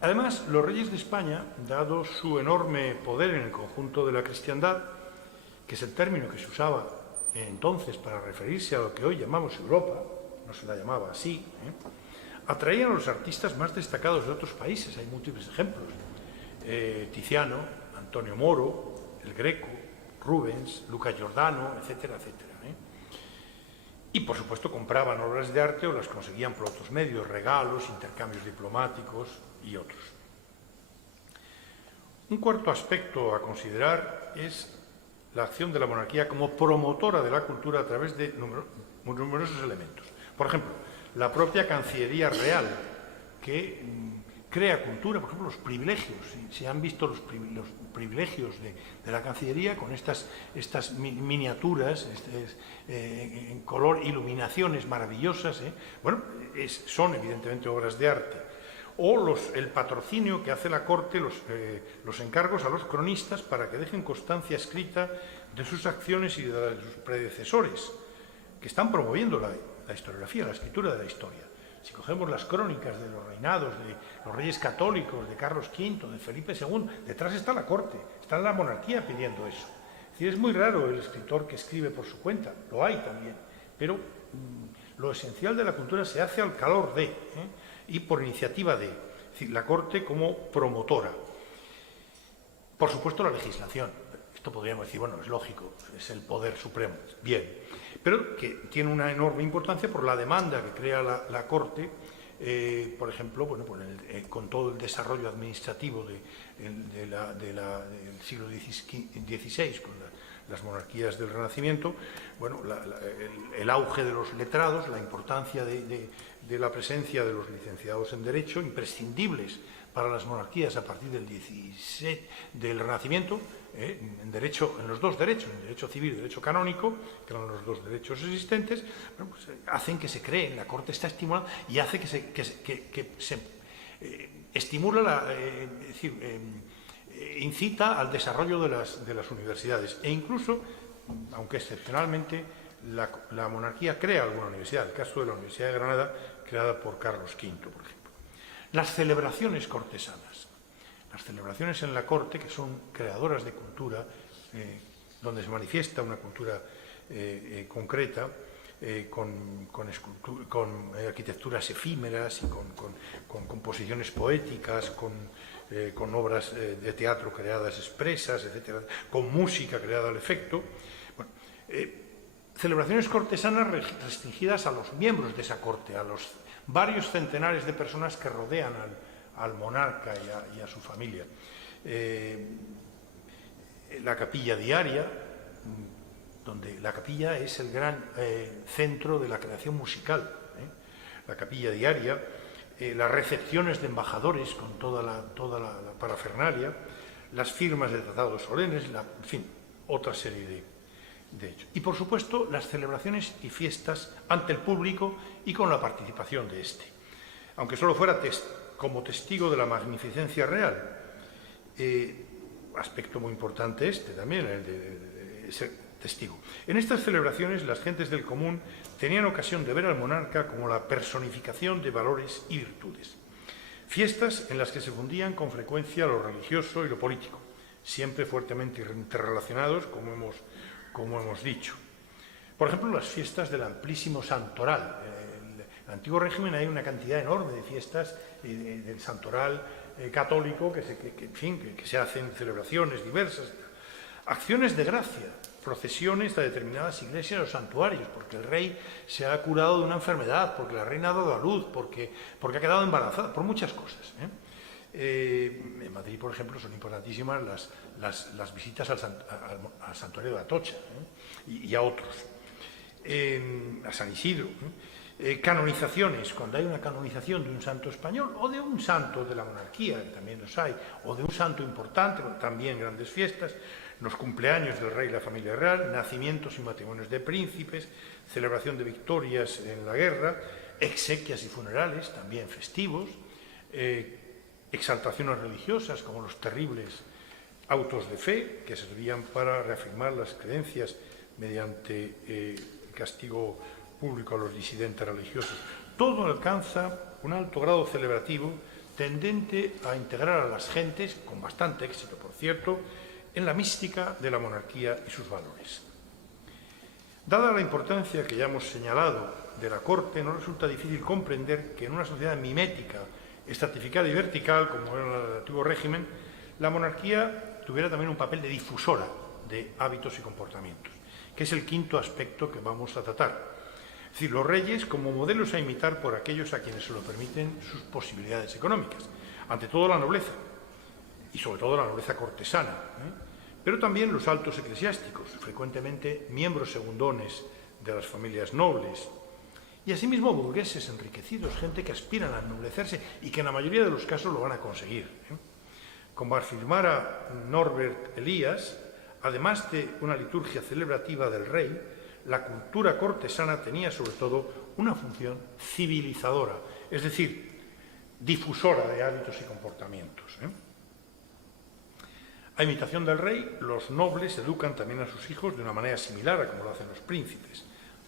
Además, los reyes de España, dado su enorme poder en el conjunto de la cristiandad, que es el término que se usaba entonces para referirse a lo que hoy llamamos Europa, no se la llamaba así, atraían a los artistas más destacados de otros países. Hay múltiples ejemplos. Tiziano, Antonio Moro, El Greco, Rubens, Luca Giordano, etcétera, etcétera. Y, por supuesto, compraban obras de arte o las conseguían por otros medios, regalos, intercambios diplomáticos y otros. Un cuarto aspecto a considerar es la acción de la monarquía como promotora de la cultura a través de numerosos elementos. Por ejemplo, la propia Cancillería Real, que crea cultura, por ejemplo, los privilegios. Se han visto los privilegios de la Cancillería con estas miniaturas en color, iluminaciones maravillosas. Bueno, son evidentemente obras de arte. O el patrocinio que hace la corte, los encargos a los cronistas para que dejen constancia escrita de sus acciones y de sus predecesores, que están promoviendo la historiografía, la escritura de la historia. Si cogemos las crónicas de los reinados de los reyes católicos, de Carlos V, de Felipe II, detrás está la corte, está la monarquía pidiendo eso. Es decir, es muy raro el escritor que escribe por su cuenta, lo hay también, pero lo esencial de la cultura se hace al calor de, y por iniciativa de, es decir, la corte como promotora. Por supuesto, la legislación. Esto podríamos decir, bueno, es lógico, es el poder supremo, bien, pero que tiene una enorme importancia por la demanda que crea la corte, por ejemplo, bueno, con todo el desarrollo administrativo del siglo XVI, con las monarquías del Renacimiento, bueno, el auge de los letrados, la importancia de la presencia de los licenciados en Derecho, imprescindibles para las monarquías a partir del Renacimiento, en los dos derechos, en derecho civil y derecho canónico, que eran los dos derechos existentes, bueno, pues, hacen que se cree, la Corte está estimulada y hace que se estimula, incita al desarrollo de las universidades e incluso, aunque excepcionalmente, la monarquía crea alguna universidad, el caso de la Universidad de Granada, creada por Carlos V, por ejemplo. Las celebraciones cortesanas. Las celebraciones en la corte, que son creadoras de cultura, donde se manifiesta una cultura concreta, con arquitecturas efímeras y con composiciones poéticas, con obras de teatro creadas expresas, etcétera, con música creada al efecto. Bueno, celebraciones cortesanas restringidas a los miembros de esa corte, a los varios centenares de personas que rodean al monarca y a su familia. La capilla diaria, donde la capilla es el gran centro de la creación musical. La capilla diaria, las recepciones de embajadores con toda la parafernalia, las firmas de tratados solemnes, en fin, otra serie de hechos. Y, por supuesto, las celebraciones y fiestas ante el público y con la participación de éste. Aunque solo fuera como testigo de la magnificencia real, aspecto muy importante también, el de ser testigo. En estas celebraciones, las gentes del común tenían ocasión de ver al monarca como la personificación de valores y virtudes. Fiestas en las que se fundían con frecuencia lo religioso y lo político, siempre fuertemente interrelacionados, como hemos dicho. Por ejemplo, las fiestas del amplísimo santoral. En el antiguo régimen hay una cantidad enorme de fiestas del santoral católico que se hacen celebraciones diversas. Acciones de gracia, procesiones a determinadas iglesias o santuarios, porque el rey se ha curado de una enfermedad, porque la reina ha dado a luz, porque ha quedado embarazada, por muchas cosas. En Madrid, por ejemplo, son importantísimas las visitas al santuario de Atocha y a otros. A San Isidro. Canonizaciones, cuando hay una canonización de un santo español o de un santo de la monarquía, que también los hay, o de un santo importante, también grandes fiestas, los cumpleaños del rey y la familia real, nacimientos y matrimonios de príncipes, celebración de victorias en la guerra, exequias y funerales, también festivos, exaltaciones religiosas como los terribles autos de fe, que servían para reafirmar las creencias mediante el castigo público a los disidentes religiosos. Todo alcanza un alto grado celebrativo tendente a integrar a las gentes, con bastante éxito, por cierto, en la mística de la monarquía y sus valores. Dada la importancia que ya hemos señalado de la corte, no resulta difícil comprender que en una sociedad mimética, estratificada y vertical, como era el antiguo régimen, la monarquía tuviera también un papel de difusora de hábitos y comportamientos, que es el quinto aspecto que vamos a tratar. Es decir, los reyes como modelos a imitar por aquellos a quienes se lo permiten sus posibilidades económicas, ante todo la nobleza, y sobre todo la nobleza cortesana, pero también los altos eclesiásticos, frecuentemente miembros segundones de las familias nobles, y asimismo burgueses enriquecidos, gente que aspiran a ennoblecerse y que en la mayoría de los casos lo van a conseguir. Como afirmara Norbert Elias, además de una liturgia celebrativa del rey, la cultura cortesana tenía sobre todo una función civilizadora, es decir, difusora de hábitos y comportamientos. A imitación del rey, los nobles educan también a sus hijos de una manera similar a como lo hacen los príncipes.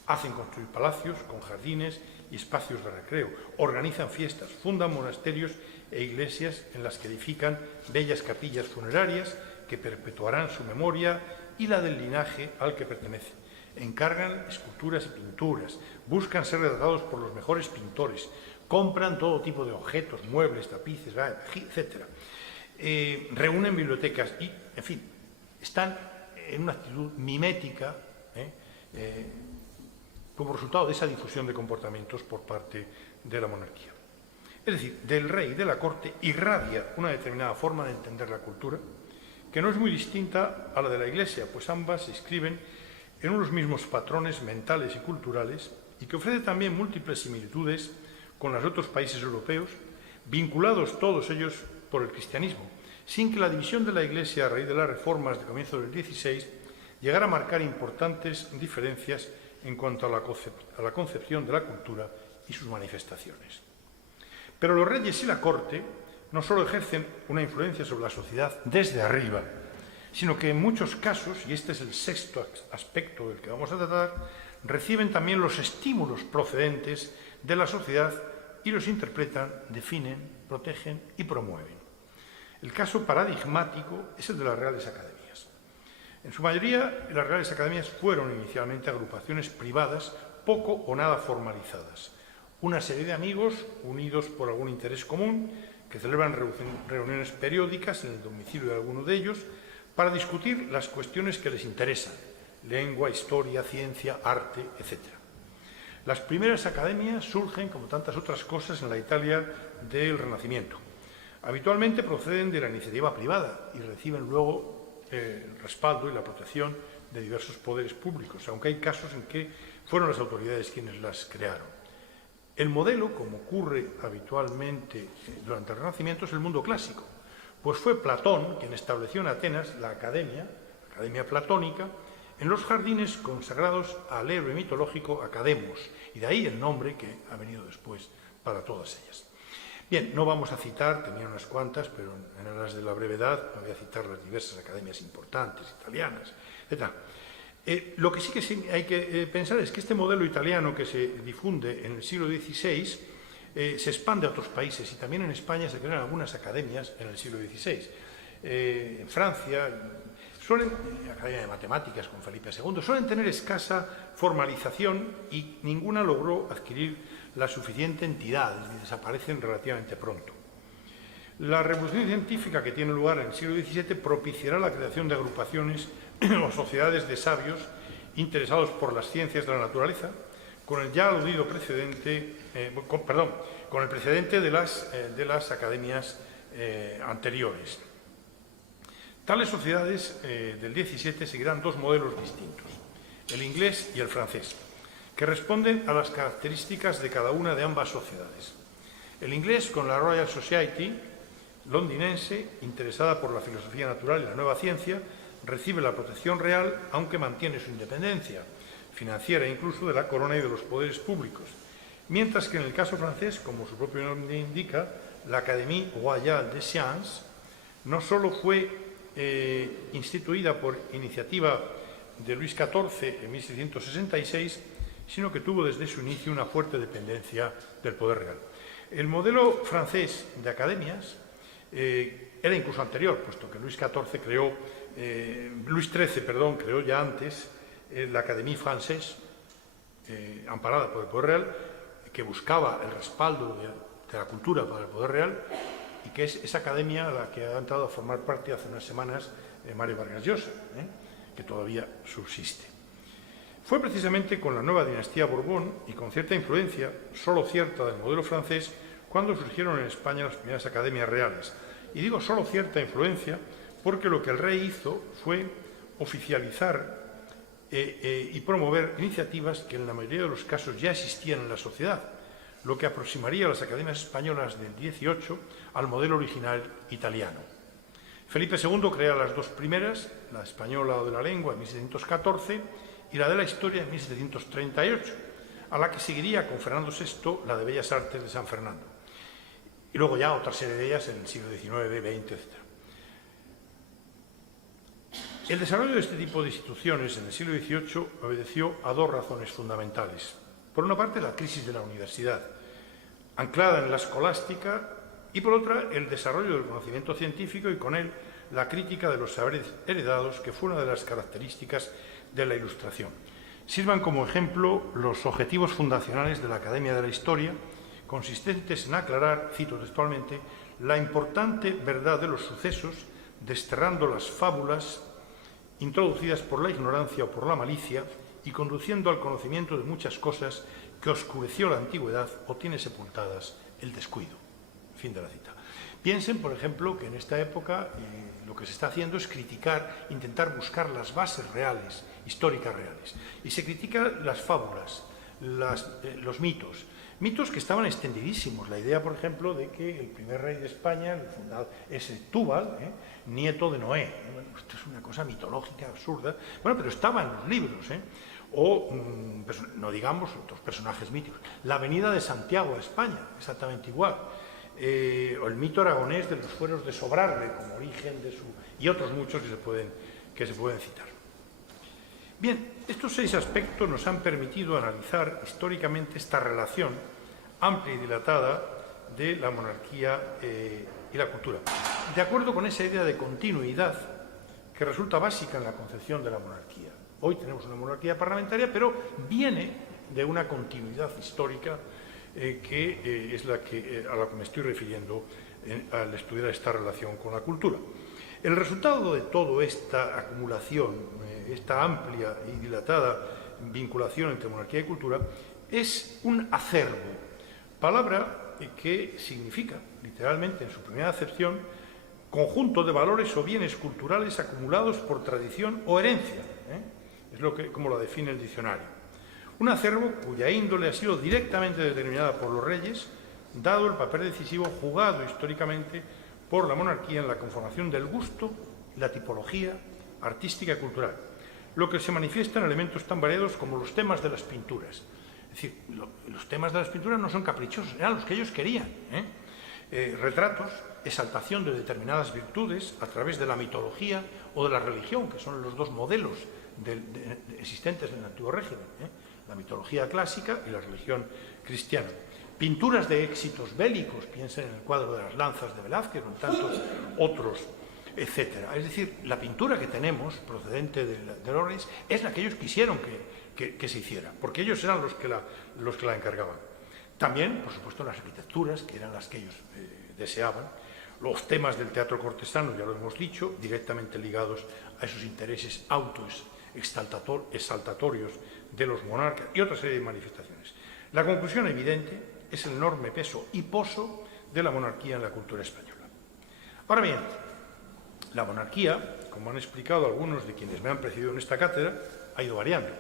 Hacen construir palacios con jardines y espacios de recreo, organizan fiestas, fundan monasterios e iglesias en las que edifican bellas capillas funerarias que perpetuarán su memoria y la del linaje al que pertenecen. Encargan esculturas y pinturas, buscan ser retratados por los mejores pintores, compran todo tipo de objetos, muebles, tapices, etc. Reúnen bibliotecas y, en fin, están en una actitud mimética como resultado de esa difusión de comportamientos por parte de la monarquía. Es decir, del rey y de la corte irradia una determinada forma de entender la cultura, que no es muy distinta a la de la Iglesia, pues ambas se inscriben en unos mismos patrones mentales y culturales y que ofrece también múltiples similitudes con los otros países europeos, vinculados todos ellos por el cristianismo, sin que la división de la Iglesia a raíz de las reformas de comienzo del XVI llegara a marcar importantes diferencias en cuanto a la concepción de la cultura y sus manifestaciones. Pero los reyes y la corte no solo ejercen una influencia sobre la sociedad desde arriba, sino que en muchos casos, y este es el sexto aspecto del que vamos a tratar, reciben también los estímulos procedentes de la sociedad y los interpretan, definen, protegen y promueven. El caso paradigmático es el de las Reales Academias. En su mayoría, las Reales Academias fueron inicialmente agrupaciones privadas poco o nada formalizadas, una serie de amigos unidos por algún interés común que celebran reuniones periódicas en el domicilio de alguno de ellos para discutir las cuestiones que les interesan: lengua, historia, ciencia, arte, etc. Las primeras academias surgen, como tantas otras cosas, en la Italia del Renacimiento. Habitualmente proceden de la iniciativa privada y reciben luego el respaldo y la protección de diversos poderes públicos, aunque hay casos en que fueron las autoridades quienes las crearon. El modelo, como ocurre habitualmente durante el Renacimiento, es el mundo clásico, pues fue Platón quien estableció en Atenas la Academia Platónica, en los jardines consagrados al héroe mitológico Academos, y de ahí el nombre que ha venido después para todas ellas. Bien, no vamos a citar, tenía unas cuantas, pero en aras de la brevedad no voy a citar las diversas academias importantes, italianas, etc. Lo que sí que hay que pensar es que este modelo italiano que se difunde en el siglo XVI se expande a otros países, y también en España se crean algunas academias en el siglo XVI. En Francia, Academia de Matemáticas con Felipe II, suelen tener escasa formalización y ninguna logró adquirir la suficiente entidad, y desaparecen relativamente pronto. La revolución científica que tiene lugar en el siglo XVII propiciará la creación de agrupaciones o sociedades de sabios interesados por las ciencias de la naturaleza, con el ya aludido precedente, con el precedente de las academias anteriores. Tales sociedades del XVII seguirán dos modelos distintos, el inglés y el francés, que responden a las características de cada una de ambas sociedades. El inglés, con la Royal Society londinense, interesada por la filosofía natural y la nueva ciencia, recibe la protección real, aunque mantiene su independencia financiera incluso de la corona y de los poderes públicos. Mientras que en el caso francés, como su propio nombre indica, la Académie Royale des Sciences no solo fue instituida por iniciativa de Luis XIV en 1666, sino que tuvo desde su inicio una fuerte dependencia del poder real. El modelo francés de academias era incluso anterior, puesto que Luis XIII creó ya antes la Académie Française, amparada por el poder real, que buscaba el respaldo de la cultura para el poder real, y que es esa academia a la que ha entrado a formar parte hace unas semanas Mario Vargas Llosa, que todavía subsiste. Fue precisamente con la nueva dinastía Borbón y con cierta influencia, solo cierta, del modelo francés, cuando surgieron en España las primeras academias reales. Y digo solo cierta influencia porque lo que el rey hizo fue oficializar y promover iniciativas que en la mayoría de los casos ya existían en la sociedad, lo que aproximaría a las academias españolas del XVIII al modelo original italiano. Felipe II crea las dos primeras, la española o de la lengua en 1714 y la de la historia en 1738, a la que seguiría con Fernando VI la de Bellas Artes de San Fernando. Y luego ya otra serie de ellas en el siglo XIX, XX, etc. El desarrollo de este tipo de instituciones en el siglo XVIII obedeció a dos razones fundamentales. Por una parte, la crisis de la universidad, anclada en la escolástica, y por otra, el desarrollo del conocimiento científico y con él la crítica de los saberes heredados, que fue una de las características de la Ilustración. Sirvan como ejemplo los objetivos fundacionales de la Academia de la Historia, consistentes en aclarar, cito textualmente, la importante verdad de los sucesos, desterrando las fábulas introducidas por la ignorancia o por la malicia y conduciendo al conocimiento de muchas cosas que oscureció la antigüedad o tiene sepultadas el descuido. Fin de la cita. Piensen, por ejemplo, que en esta época lo que se está haciendo es criticar, intentar buscar las bases reales, históricas reales. Y se critican las fábulas, los mitos, Mitos que estaban extendidísimos. La idea, por ejemplo, de que el primer rey de España, el fundador, es Túbal, nieto de Noé. Bueno, esto es una cosa mitológica, absurda. Bueno, pero estaba en los libros. O, no digamos, otros personajes míticos. La venida de Santiago a España, exactamente igual. O el mito aragonés de los fueros de Sobrarbe, como origen de su... y otros muchos que se pueden citar. Bien, estos 6 aspectos nos han permitido analizar históricamente esta relación amplia y dilatada de la monarquía y la cultura, de acuerdo con esa idea de continuidad que resulta básica en la concepción de la monarquía. Hoy tenemos una monarquía parlamentaria, pero viene de una continuidad histórica que es a la que me estoy refiriendo al estudiar esta relación con la cultura. El resultado de toda esta acumulación, esta amplia y dilatada vinculación entre monarquía y cultura, es un acervo, palabra que significa, literalmente en su primera acepción, conjunto de valores o bienes culturales acumulados por tradición o herencia. Es como lo define el diccionario. Un acervo cuya índole ha sido directamente determinada por los reyes, dado el papel decisivo jugado históricamente por la monarquía en la conformación del gusto y la tipología artística y cultural, lo que se manifiesta en elementos tan variados como los temas de las pinturas. Es decir, los temas de las pinturas no son caprichosos, eran los que ellos querían. Retratos, exaltación de determinadas virtudes a través de la mitología o de la religión, que son los dos modelos existentes en el antiguo régimen, la mitología clásica y la religión cristiana. Pinturas de éxitos bélicos, piensen en el cuadro de las lanzas de Velázquez o en tantos otros, etc. Es decir, la pintura que tenemos, procedente de los reyes, es la que ellos quisieron que se hiciera, porque ellos eran los que la encargaban. También, por supuesto, las arquitecturas, que eran las que ellos deseaban, los temas del teatro cortesano, ya lo hemos dicho, directamente ligados a esos intereses exaltatorios de los monarcas y otra serie de manifestaciones. La conclusión evidente es el enorme peso y poso de la monarquía en la cultura española. Ahora bien, la monarquía, como han explicado algunos de quienes me han precedido en esta cátedra, ha ido variando.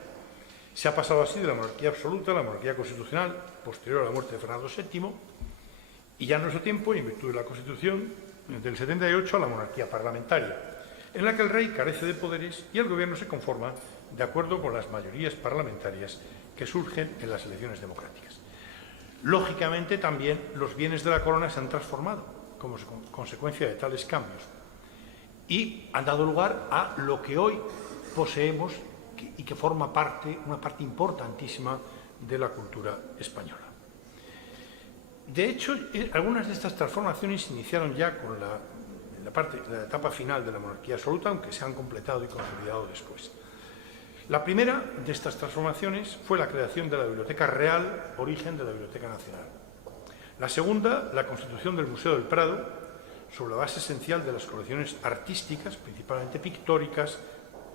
Se ha pasado así de la monarquía absoluta a la monarquía constitucional, posterior a la muerte de Fernando VII, y ya en nuestro tiempo, y en virtud de la Constitución del 78, a la monarquía parlamentaria, en la que el rey carece de poderes y el gobierno se conforma de acuerdo con las mayorías parlamentarias que surgen en las elecciones democráticas. Lógicamente, también los bienes de la corona se han transformado como consecuencia de tales cambios y han dado lugar a lo que hoy poseemos y que forma una parte importantísima de la cultura española. De hecho, algunas de estas transformaciones se iniciaron ya con la etapa final de la monarquía absoluta, aunque se han completado y consolidado después. La primera de estas transformaciones fue la creación de la Biblioteca Real, origen de la Biblioteca Nacional. La segunda, la constitución del Museo del Prado, sobre la base esencial de las colecciones artísticas, principalmente pictóricas,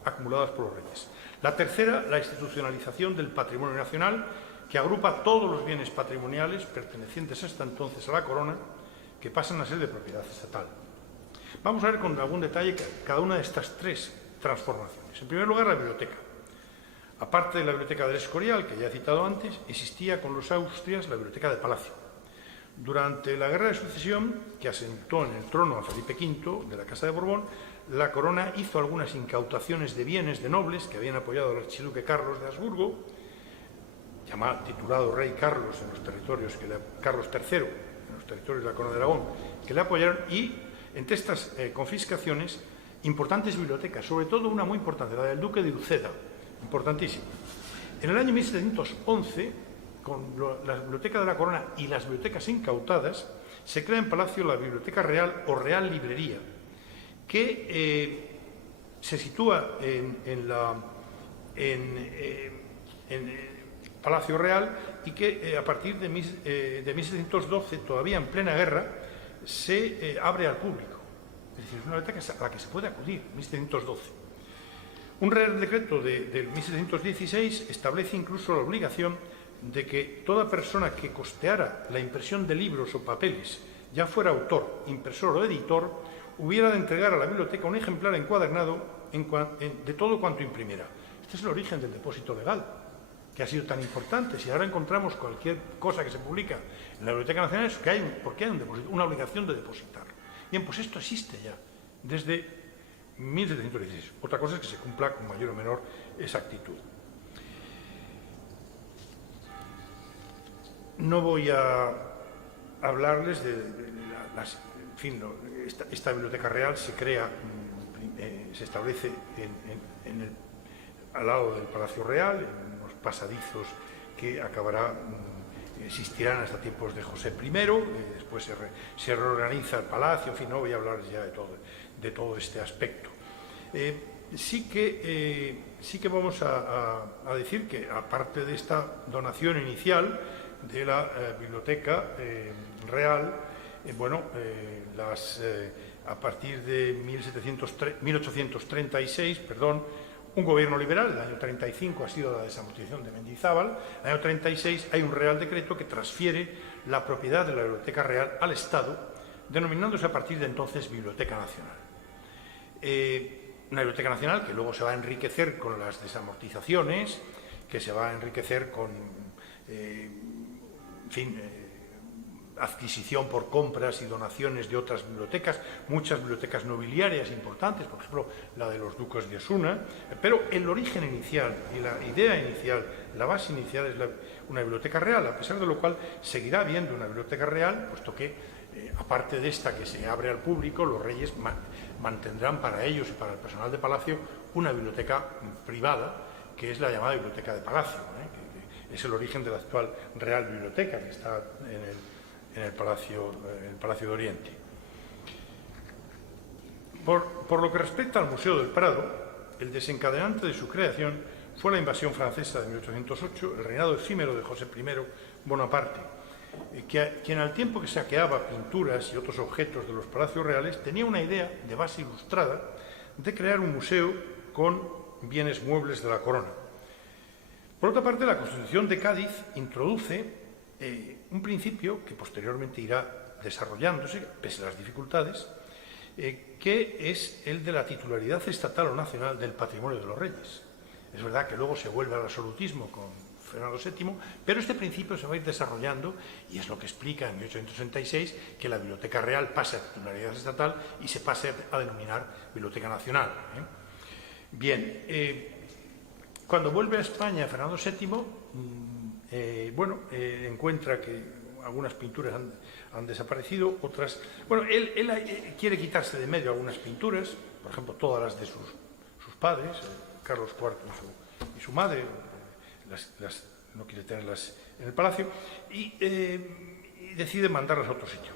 acumuladas por los reyes. La tercera, la institucionalización del patrimonio nacional, que agrupa todos los bienes patrimoniales pertenecientes hasta entonces a la corona, que pasan a ser de propiedad estatal. Vamos a ver con algún detalle cada una de estas 3 transformaciones. En primer lugar, la biblioteca. Aparte de la biblioteca del Escorial, que ya he citado antes, existía con los Austrias la biblioteca de Palacio. Durante la Guerra de Sucesión, que asentó en el trono a Felipe V de la Casa de Borbón, la corona hizo algunas incautaciones de bienes de nobles que habían apoyado al archiduque Carlos de Habsburgo, titulado Rey Carlos en los territorios Carlos III, en los territorios de la Corona de Aragón, que le apoyaron, y entre estas confiscaciones, importantes bibliotecas, sobre todo una muy importante, la del Duque de Uceda, importantísima. En el año 1711, con la Biblioteca de la Corona y las bibliotecas incautadas, se crea en Palacio la Biblioteca Real o Real Librería, que se sitúa en Palacio Real y que a partir de 1712, todavía en plena guerra, se abre al público. Es decir, es una biblioteca a la que se puede acudir, 1712. Un Real Decreto de 1716 establece incluso la obligación de que toda persona que costeara la impresión de libros o papeles, ya fuera autor, impresor o editor, hubiera de entregar a la biblioteca un ejemplar encuadernado de todo cuanto imprimiera. Este es el origen del depósito legal, que ha sido tan importante. Si ahora encontramos cualquier cosa que se publica en la Biblioteca Nacional es porque hay una obligación de depositar. Bien, pues esto existe ya desde 1716. Otra cosa es que se cumpla con mayor o menor exactitud. No voy a hablarles de esta Biblioteca Real se crea, se establece al lado del Palacio Real, en unos pasadizos que existirán hasta tiempos de José I, después se reorganiza el palacio, en fin, no voy a hablarles ya de todo este aspecto. Sí que vamos a decir que, aparte de esta donación inicial de la Biblioteca Real, a partir de 1836, un gobierno liberal, el año 35 ha sido la desamortización de Mendizábal, el año 36 hay un Real Decreto que transfiere la propiedad de la Biblioteca Real al Estado, denominándose a partir de entonces Biblioteca Nacional. Una Biblioteca Nacional que luego se va a enriquecer con las desamortizaciones, que se va a enriquecer con, adquisición por compras y donaciones de otras bibliotecas, muchas bibliotecas nobiliarias importantes, por ejemplo, la de los duques de Osuna, pero el origen inicial y la idea inicial, la base inicial es una biblioteca real, a pesar de lo cual seguirá habiendo una biblioteca real, puesto que, aparte de esta que se abre al público, los reyes mantendrán para ellos y para el personal de Palacio una biblioteca privada, que es la llamada Biblioteca de Palacio, que es el origen de la actual Real Biblioteca, que está en el Palacio de Oriente. Por lo que respecta al Museo del Prado, el desencadenante de su creación fue la invasión francesa de 1808, el reinado efímero de José I Bonaparte, quien al tiempo que saqueaba pinturas y otros objetos de los palacios reales, tenía una idea de base ilustrada de crear un museo con bienes muebles de la corona. Por otra parte, la Constitución de Cádiz introduce un principio que posteriormente irá desarrollándose, pese a las dificultades, que es el de la titularidad estatal o nacional del patrimonio de los reyes. Es verdad que luego se vuelve al absolutismo con Fernando VII, pero este principio se va a ir desarrollando y es lo que explica en 1866 que la Biblioteca Real pase a titularidad estatal y se pase a denominar Biblioteca Nacional. Bien, cuando vuelve a España Fernando VII, encuentra que algunas pinturas han desaparecido, otras... Bueno, él quiere quitarse de medio algunas pinturas, por ejemplo, todas las de sus padres, Carlos IV y su madre, no quiere tenerlas en el palacio, y decide mandarlas a otro sitio.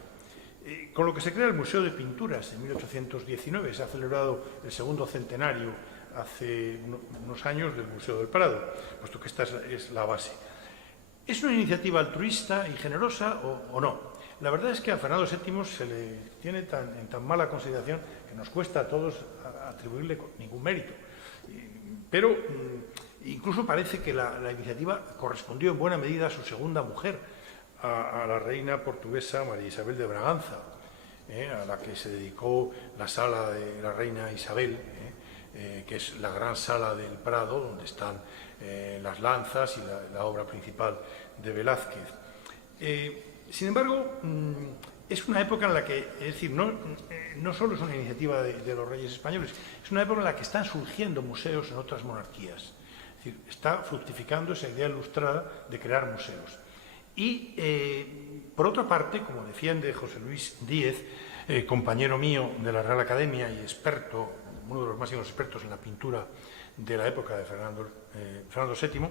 Con lo que se crea el Museo de Pinturas en 1819, se ha celebrado el segundo centenario hace unos años del Museo del Prado, puesto que esta es la base. ¿Es una iniciativa altruista y generosa o no? La verdad es que a Fernando VII se le tiene en tan mala consideración que nos cuesta a todos atribuirle ningún mérito. Pero incluso parece que la iniciativa correspondió en buena medida a su segunda mujer, a la reina portuguesa María Isabel de Braganza, a la que se dedicó la sala de la reina Isabel, que es la gran sala del Prado, donde están las lanzas y la obra principal de Velázquez. Sin embargo, es una época en la que, es decir, no solo es una iniciativa de los reyes españoles, es una época en la que están surgiendo museos en otras monarquías. Es decir, está fructificando esa idea ilustrada de crear museos. Y, por otra parte, como defiende José Luis Díez, compañero mío de la Real Academia y experto, uno de los máximos expertos en la pintura de la época de Fernando VII,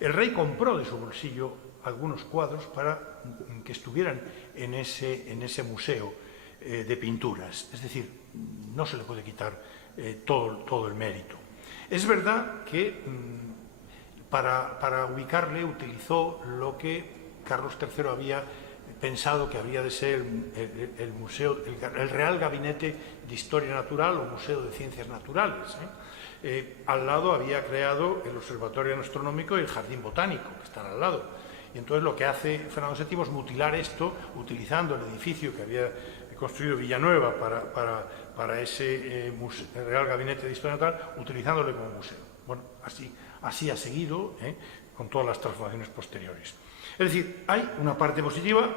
el rey compró de su bolsillo algunos cuadros para que estuvieran en ese museo de pinturas. Es decir, no se le puede quitar todo el mérito. Es verdad que para ubicarle utilizó lo que Carlos III había pensado que había de ser el museo, el Real Gabinete de Historia Natural o Museo de Ciencias Naturales. Al lado había creado el Observatorio Astronómico y el Jardín Botánico, que están al lado. Y entonces lo que hace Fernando VII es mutilar esto, utilizando el edificio que había construido Villanueva para ese Real Gabinete de Historia Natural, utilizándole como museo. Bueno, así ha seguido, con todas las transformaciones posteriores. Es decir, hay una parte positiva,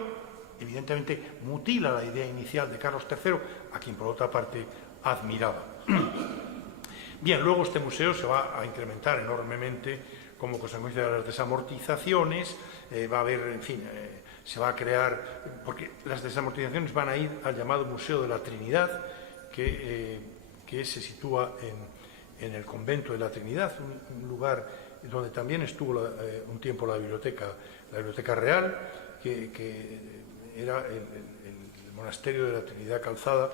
evidentemente mutila la idea inicial de Carlos III, a quien por otra parte admiraba. Bien, luego este museo se va a incrementar enormemente como consecuencia de las desamortizaciones, va a haber, en fin, se va a crear, porque las desamortizaciones van a ir al llamado Museo de la Trinidad, que se sitúa en el convento de la Trinidad, un lugar donde también estuvo un tiempo la biblioteca real, que era el monasterio de la Trinidad Calzada,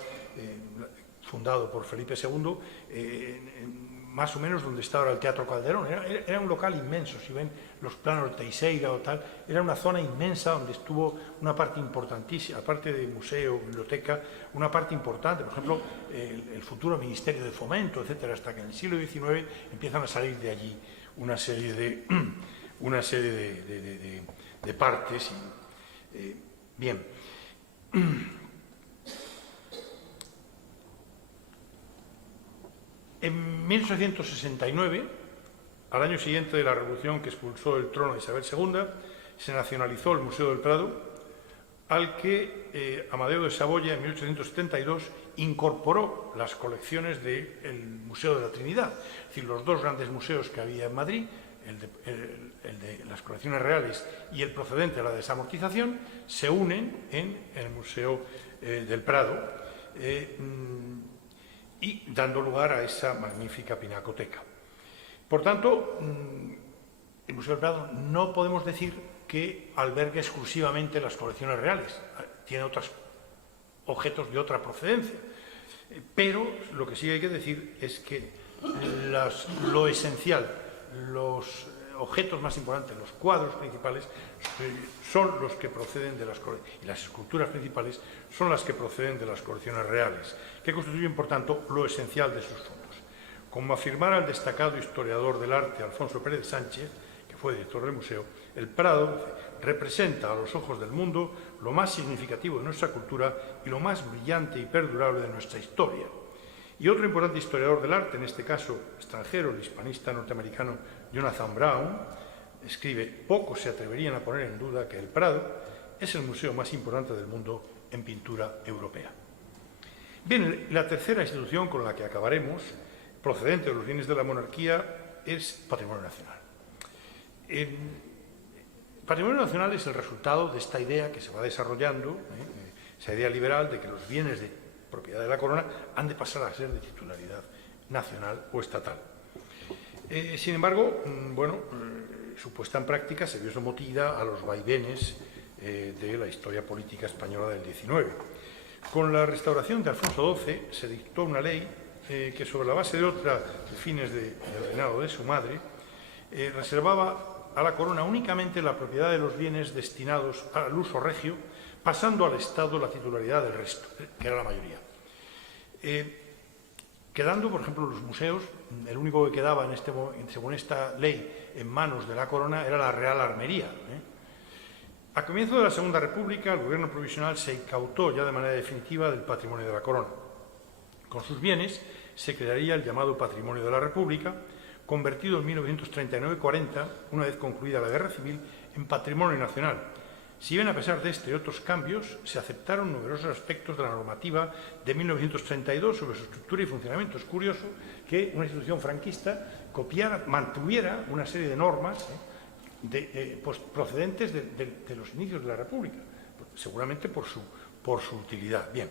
fundado por Felipe II, más o menos donde está ahora el Teatro Calderón. Era un local inmenso, si ven los planos de Teixeira o tal, era una zona inmensa donde estuvo una parte importantísima, aparte de museo, biblioteca, una parte importante, por ejemplo, el futuro Ministerio de Fomento, etcétera, hasta que en el siglo XIX empiezan a salir de allí una serie de partes. Bien. En 1869, al año siguiente de la revolución que expulsó el trono de Isabel II, se nacionalizó el Museo del Prado, al que Amadeo de Saboya en 1872 incorporó las colecciones del Museo de la Trinidad. Es decir, los dos grandes museos que había en Madrid, el de las colecciones reales y el procedente de la desamortización, se unen en el Museo del Prado, y dando lugar a esa magnífica pinacoteca. Por tanto, el Museo del Prado no podemos decir que albergue exclusivamente las colecciones reales, tiene otros objetos de otra procedencia, pero lo que sí hay que decir es que lo esencial, los objetos más importantes, los cuadros principales, son los que proceden de las colecciones, y las esculturas principales son las que proceden de las colecciones reales, que constituyen, por tanto, lo esencial de sus fondos. Como afirmara el destacado historiador del arte Alfonso Pérez Sánchez, que fue director del museo, el Prado representa a los ojos del mundo lo más significativo de nuestra cultura y lo más brillante y perdurable de nuestra historia. Y otro importante historiador del arte, en este caso extranjero, el hispanista norteamericano Jonathan Brown, escribe: pocos se atreverían a poner en duda que el Prado es el museo más importante del mundo en pintura europea. Bien, la tercera institución con la que acabaremos, procedente de los bienes de la monarquía, es Patrimonio Nacional. Patrimonio Nacional es el resultado de esta idea que se va desarrollando, esa idea liberal de que los bienes de propiedad de la corona han de pasar a ser de titularidad nacional o estatal. Sin embargo, su puesta en práctica se vio sometida a los vaivenes de la historia política española del XIX. Con la restauración de Alfonso XII se dictó una ley que, sobre la base de otra de fines del reinado de su madre, reservaba a la corona únicamente la propiedad de los bienes destinados al uso regio, pasando al Estado la titularidad del resto, que era la mayoría. Quedando, por ejemplo, los museos, el único que quedaba según esta ley en manos de la corona era la Real Armería. A comienzo de la Segunda República, el gobierno provisional se incautó ya de manera definitiva del patrimonio de la corona. Con sus bienes se crearía el llamado Patrimonio de la República, convertido en 1939-40, una vez concluida la Guerra Civil, en Patrimonio Nacional. Si bien, a pesar de este y otros cambios, se aceptaron numerosos aspectos de la normativa de 1932 sobre su estructura y funcionamiento. Es curioso que una institución franquista mantuviera una serie de normas procedentes de los inicios de la República, seguramente por su utilidad. Bien,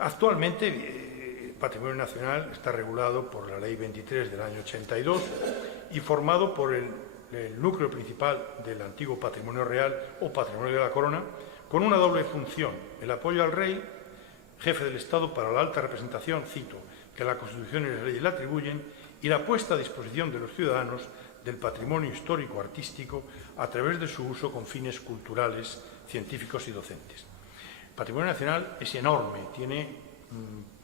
actualmente el Patrimonio Nacional está regulado por la Ley 23 del año 82 y formado por el núcleo principal del antiguo patrimonio real o patrimonio de la corona, con una doble función: el apoyo al rey, jefe del Estado, para la alta representación, cito, que la Constitución y las leyes le atribuyen, y la puesta a disposición de los ciudadanos del patrimonio histórico-artístico a través de su uso con fines culturales, científicos y docentes. El patrimonio nacional es enorme, tiene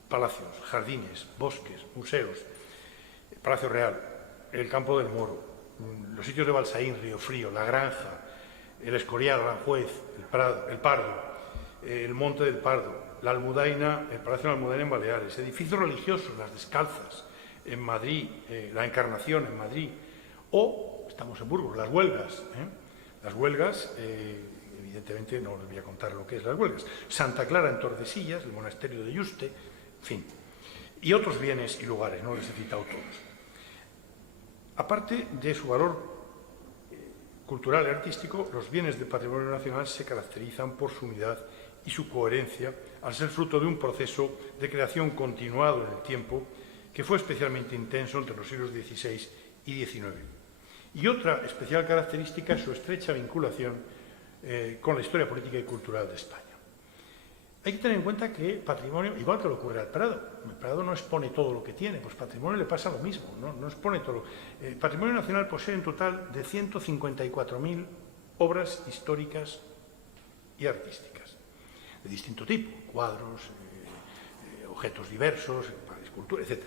palacios, jardines, bosques, museos, el Palacio Real, el Campo del Moro, los sitios de Balsaín, Río Frío, La Granja, el Escorial, Aranjuez, el Pardo, el Monte del Pardo, la Almudaina, el Palacio de la Almudaina en Baleares, edificios religiosos, las Descalzas en Madrid, la Encarnación en Madrid, o, estamos en Burgos, las Huelgas. Las Huelgas, evidentemente no les voy a contar lo que es las Huelgas. Santa Clara en Tordesillas, el monasterio de Yuste, en fin. Y otros bienes y lugares, no les he citado todos. Aparte de su valor cultural y artístico, los bienes del patrimonio nacional se caracterizan por su unidad y su coherencia, al ser fruto de un proceso de creación continuado en el tiempo que fue especialmente intenso entre los siglos XVI y XIX. Y otra especial característica es su estrecha vinculación con la historia política y cultural de España. Hay que tener en cuenta que patrimonio, igual que le ocurre al Prado, el Prado no expone todo lo que tiene, pues patrimonio le pasa lo mismo, no expone todo. El patrimonio nacional posee un total de 154.000 obras históricas y artísticas, de distinto tipo, cuadros, objetos diversos, escultura, etc.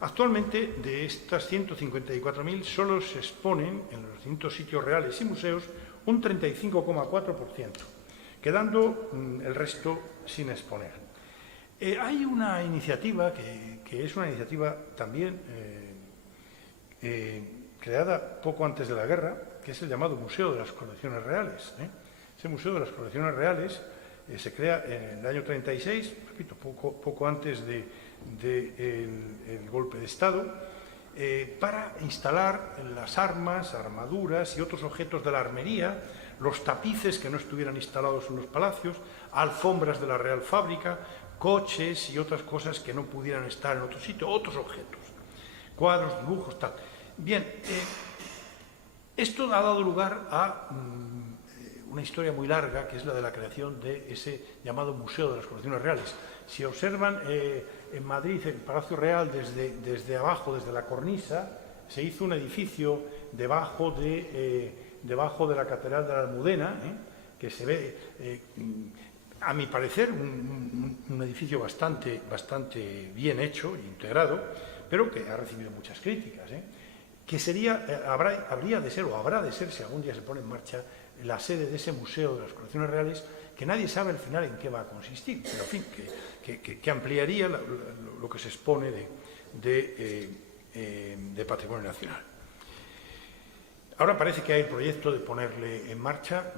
Actualmente, de estas 154.000, solo se exponen en los distintos sitios reales y museos un 35,4%, quedando el resto sin exponer. Hay una iniciativa que es una iniciativa también creada poco antes de la guerra, que es el llamado Museo de las Colecciones Reales. Ese Museo de las Colecciones Reales se crea en el año 36, repito, poco antes del golpe de Estado, para instalar las armas, armaduras y otros objetos de la armería, los tapices que no estuvieran instalados en los palacios, alfombras de la Real Fábrica, coches y otras cosas que no pudieran estar en otro sitio, otros objetos, cuadros, dibujos, tal. Bien, esto ha dado lugar a una historia muy larga, que es la de la creación de ese llamado Museo de las Colecciones Reales. Si observan en Madrid el Palacio Real desde abajo, desde la cornisa, se hizo un edificio debajo de la Catedral de la Almudena, que se ve, a mi parecer, un edificio bastante bien hecho e integrado, pero que ha recibido muchas críticas, que habría de ser, o habrá de ser, si algún día se pone en marcha, la sede de ese Museo de las Colecciones Reales, que nadie sabe al final en qué va a consistir, pero en fin, que ampliaría lo que se expone de patrimonio nacional. Ahora parece que hay el proyecto de ponerle en marcha,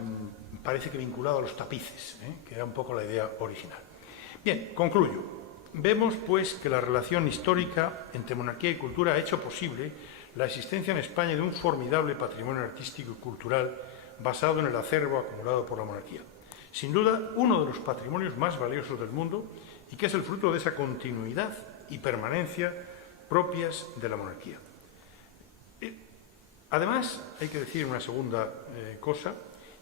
parece que vinculado a los tapices, que era un poco la idea original. Bien, concluyo. Vemos, pues, que la relación histórica entre monarquía y cultura ha hecho posible la existencia en España de un formidable patrimonio artístico y cultural basado en el acervo acumulado por la monarquía. Sin duda, uno de los patrimonios más valiosos del mundo y que es el fruto de esa continuidad y permanencia propias de la monarquía. Además, hay que decir una segunda cosa,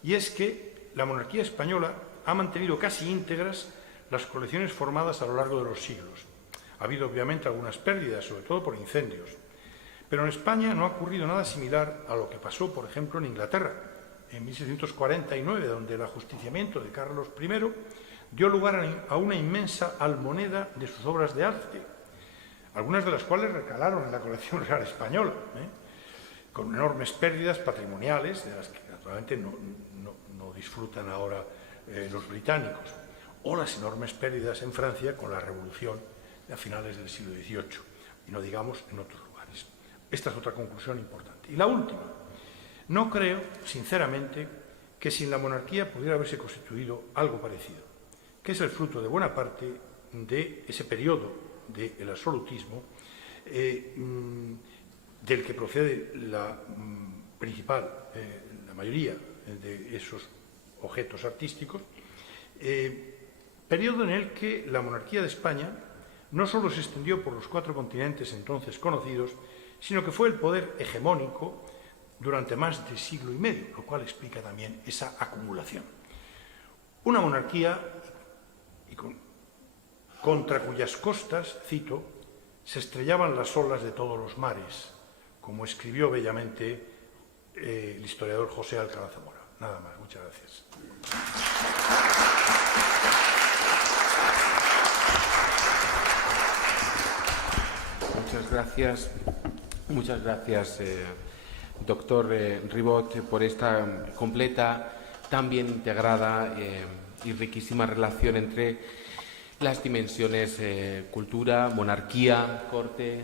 y es que la monarquía española ha mantenido casi íntegras las colecciones formadas a lo largo de los siglos. Ha habido, obviamente, algunas pérdidas, sobre todo por incendios, pero en España no ha ocurrido nada similar a lo que pasó, por ejemplo, en Inglaterra, en 1649, donde el ajusticiamiento de Carlos I dio lugar a una inmensa almoneda de sus obras de arte, algunas de las cuales recalaron en la colección real española, con enormes pérdidas patrimoniales, de las que naturalmente no disfrutan ahora los británicos, o las enormes pérdidas en Francia con la Revolución a finales del siglo XVIII, y no digamos en otros lugares. Esta es otra conclusión importante. Y la última, no creo, sinceramente, que sin la monarquía pudiera haberse constituido algo parecido, que es el fruto de buena parte de ese periodo del absolutismo, del que procede la mayoría de esos objetos artísticos, periodo en el que la monarquía de España no solo se extendió por los 4 continentes entonces conocidos, sino que fue el poder hegemónico durante más de siglo y medio, lo cual explica también esa acumulación. Una monarquía contra cuyas costas, cito, se estrellaban las olas de todos los mares, como escribió bellamente el historiador José Alcalá Zamora. Nada más, muchas gracias. Muchas gracias, doctor Ribot, por esta completa, tan bien integrada y riquísima relación entre las dimensiones cultura, monarquía, corte,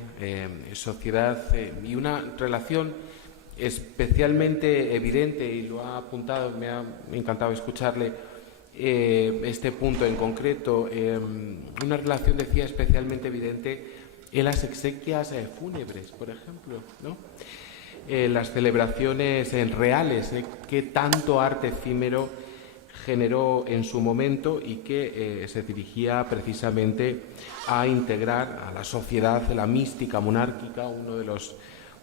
sociedad y una relación especialmente evidente, y lo ha apuntado, me ha encantado escucharle este punto en concreto, una relación, decía, especialmente evidente en las exequias fúnebres, por ejemplo, ¿no? Las celebraciones reales, que tanto arte efímero generó en su momento y que se dirigía precisamente a integrar a la sociedad la mística monárquica, uno de los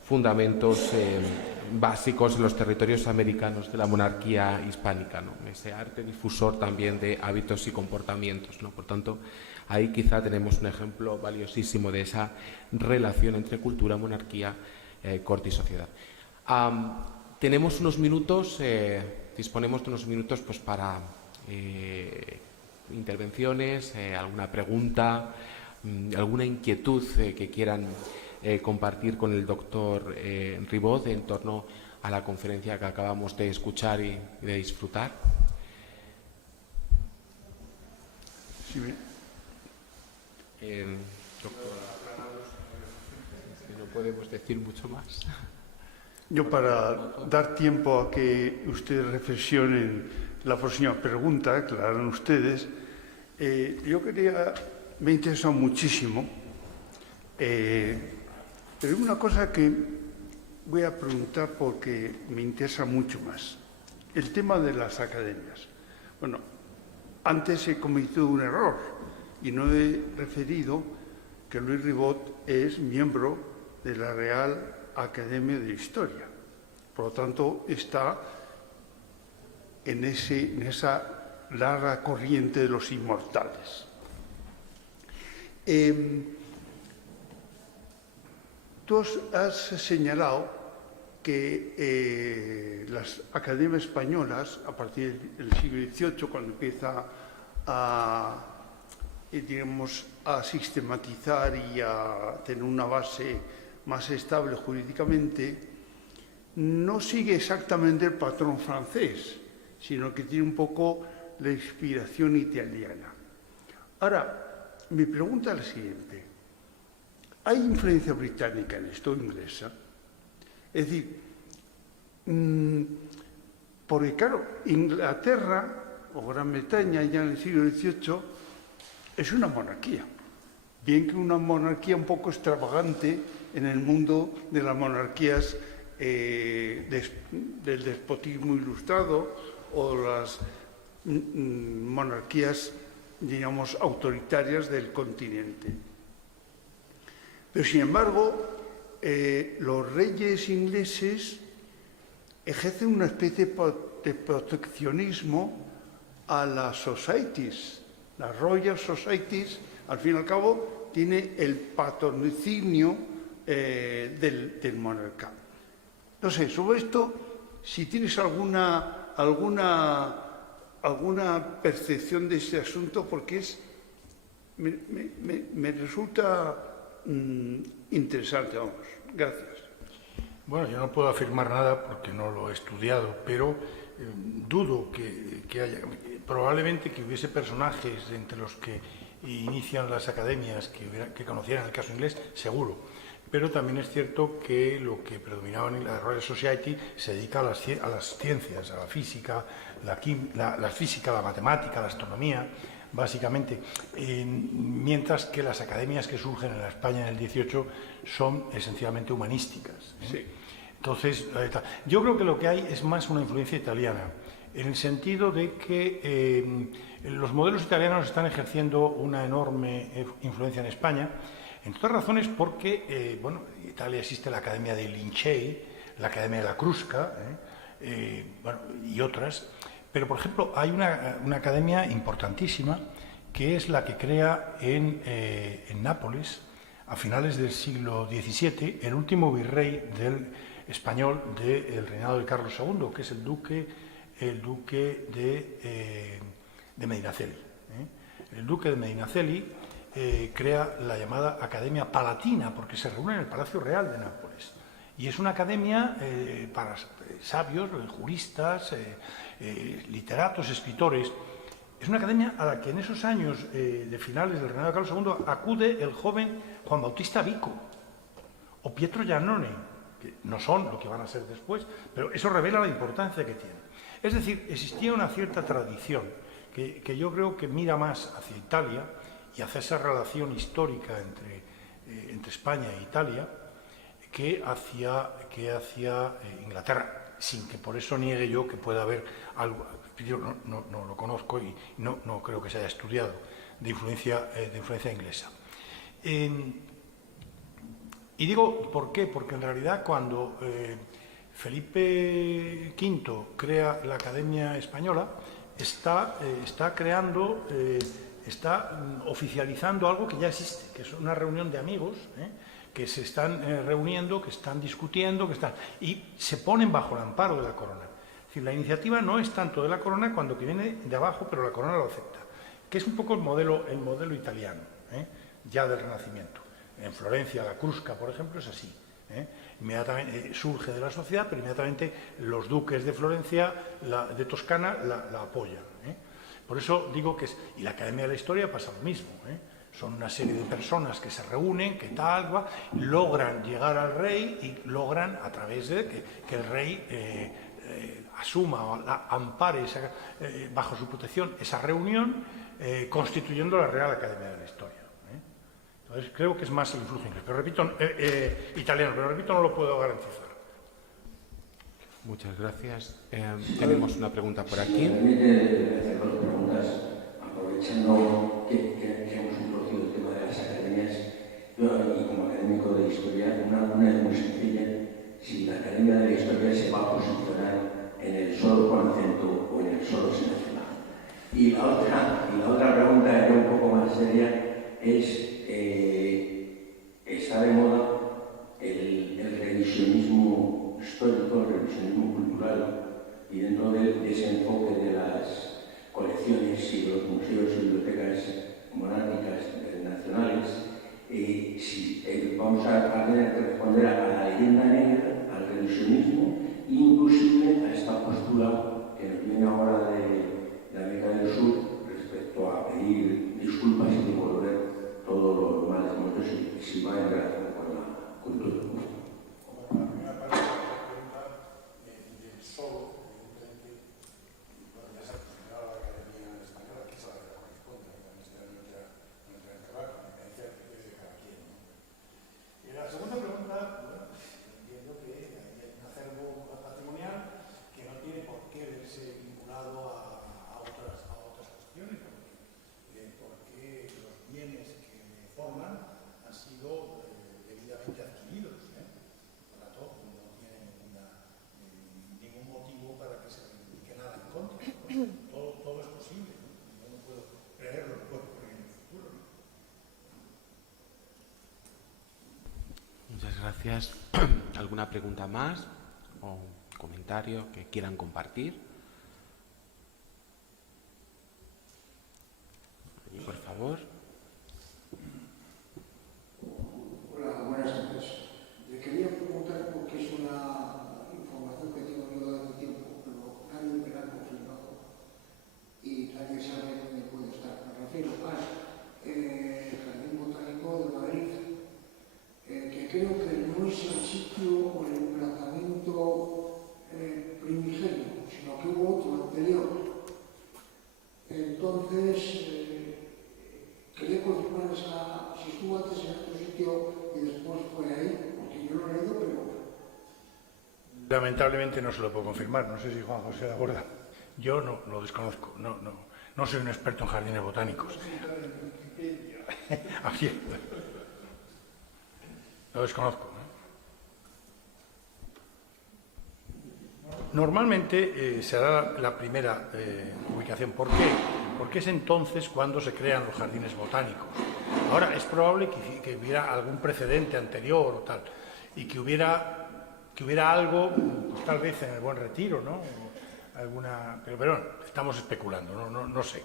fundamentos básicos en los territorios americanos de la monarquía hispánica, ¿no? Ese arte difusor también de hábitos y comportamientos, ¿no? Por tanto, ahí quizá tenemos un ejemplo valiosísimo de esa relación entre cultura, monarquía, corte y sociedad. Tenemos unos minutos, disponemos de unos minutos pues, para intervenciones, alguna pregunta, alguna inquietud que quieran compartir con el doctor Ribot en torno a la conferencia que acabamos de escuchar y de disfrutar. Sí, doctor, no podemos decir mucho más. yo, para dar tiempo a que ustedes reflexionen la próxima pregunta, que la harán ustedes, me interesa muchísimo, pero una cosa que voy a preguntar porque me interesa mucho más, el tema de las academias. Bueno, antes he cometido un error y no he referido que Luis Ribot es miembro de la Real Academia de Historia. Por lo tanto, está en esa larga corriente de los inmortales. Tú has señalado que las academias españolas, a partir del siglo XVIII, cuando empieza a sistematizar y a tener una base más estable jurídicamente, no sigue exactamente el patrón francés, sino que tiene un poco la inspiración italiana. Ahora, mi pregunta es la siguiente. ¿Hay influencia británica en esto, inglesa? Es decir, porque claro, Inglaterra o Gran Bretaña ya en el siglo XVIII es una monarquía, bien que una monarquía un poco extravagante en el mundo de las monarquías del despotismo ilustrado o las monarquías, digamos, autoritarias del continente. Pero, sin embargo, los reyes ingleses ejercen una especie de proteccionismo a las societies. Las Royal Societies, al fin y al cabo, tiene el patrocinio del monarca. No sé, sobre esto, si tienes alguna percepción de este asunto, porque me resulta interesante, vamos. Gracias. Bueno, yo no puedo afirmar nada porque no lo he estudiado, pero dudo que haya, probablemente que hubiese personajes entre los que inician las academias que conocieran el caso inglés, seguro. Pero también es cierto que lo que predominaba en la Royal Society se dedica a las ciencias, a la física, la matemática, la astronomía, básicamente, mientras que las academias que surgen en la España en el XVIII son esencialmente humanísticas. Sí. Entonces, yo creo que lo que hay es más una influencia italiana, en el sentido de que los modelos italianos están ejerciendo una enorme influencia en España, entre otras razones porque, bueno, en Italia existe la Academia dei Lincei, la Academia de la Crusca, bueno, y otras. Pero, por ejemplo, hay una academia importantísima que es la que crea en Nápoles, a finales del siglo XVII, el último virrey español del reinado de Carlos II, que es el duque de Medinaceli. El duque de Medinaceli crea la llamada Academia Palatina, porque se reúne en el Palacio Real de Nápoles. Y es una academia para sabios, juristas, literatos, escritores, Es una academia a la que en esos años de finales del reinado de Carlos II acude el joven Juan Bautista Vico o Pietro Giannone, que no son lo que van a ser después, pero eso revela la importancia que tiene. Es decir, existía una cierta tradición que yo creo que mira más hacia Italia y hacia esa relación histórica entre España e Italia que hacia Inglaterra, sin que por eso niegue yo que pueda haber algo. Yo no lo conozco y no creo que se haya estudiado de influencia inglesa. Y digo, ¿por qué? Porque en realidad cuando Felipe V crea la Academia Española, está oficializando algo que ya existe, que es una reunión de amigos, que se están reuniendo, que están discutiendo, y se ponen bajo el amparo de la corona. Es decir, la iniciativa no es tanto de la corona cuando que viene de abajo, pero la corona lo acepta, que es un poco el modelo italiano, ya del Renacimiento. En Florencia, la Crusca, por ejemplo, es así. Inmediatamente surge de la sociedad, pero inmediatamente los duques de Florencia, de Toscana, la apoyan. Por eso digo que y la Academia de la Historia pasa lo mismo. Son una serie de personas que se reúnen, logran llegar al rey y logran, a través de que el rey asuma o ampare bajo su protección esa reunión, constituyendo la Real Academia de la Historia. Entonces creo que es más el influjo inglés, pero repito, italiano, pero repito, no lo puedo garantizar. Muchas gracias. Tenemos una pregunta por aquí. Permite hacer dos preguntas, aprovechando que hemos introducido el tema de las academias. Yo, y como académico de historia, una es muy sencilla: si la Academia de la Historia se va a posicionar en el solo con acento o en el solo sin acento. Y la otra pregunta, ya un poco más seria, es: está de moda el revisionismo histórico, el revisionismo cultural, y dentro de ese enfoque de las colecciones y de los museos y bibliotecas monárquicas nacionales, si vamos a tener que responder a la leyenda negra, al revisionismo, e inclusive a esta postura que nos viene ahora de América del Sur respecto a pedir disculpas y devolver todo lo mal que hemos hecho, si va en relación con la cultura. La primera parte de la pregunta del solo, evidentemente, ya se ha posicionado la Academia Española, que es a la que corresponde, también será nuestra trabajo, la cadencia de cada quien. Y la segunda pregunta, bueno, entiendo que hay un acervo patrimonial que no tiene por qué verse vinculado a otras cuestiones, porque los bienes que forman han sido debidamente adquiridos. Por lo tanto, no tiene ningún motivo para que se reivindique nada en contra. Todo es posible. Yo no puedo creer lo que puede ocurrir en el futuro. Muchas gracias. ¿Alguna pregunta más o comentario que quieran compartir? Por favor. Hola, buenas noches. Le quería preguntar, porque es una información que tengo yo de hace tiempo, pero nadie me la ha confirmado y nadie sabe dónde puede estar. Me refiero al Jardín Botánico de Madrid, que creo que no es el sitio o el emplazamiento primigenio, sino que hubo otro anterior. Entonces, quería confirmar si estuvo antes en otro sitio y después fue ahí, porque yo lo he leído, pero... Lamentablemente no se lo puedo confirmar, no sé si Juan José de acuerdo. Yo no lo desconozco, no soy un experto en jardines botánicos. Aquí. Lo desconozco. Normalmente se da la primera ubicación. ¿Por qué? Porque es entonces cuando se crean los jardines botánicos. Ahora es probable que hubiera algún precedente anterior o tal, y que hubiera algo, pues, tal vez en el Buen Retiro, ¿no? Pero estamos especulando, no sé.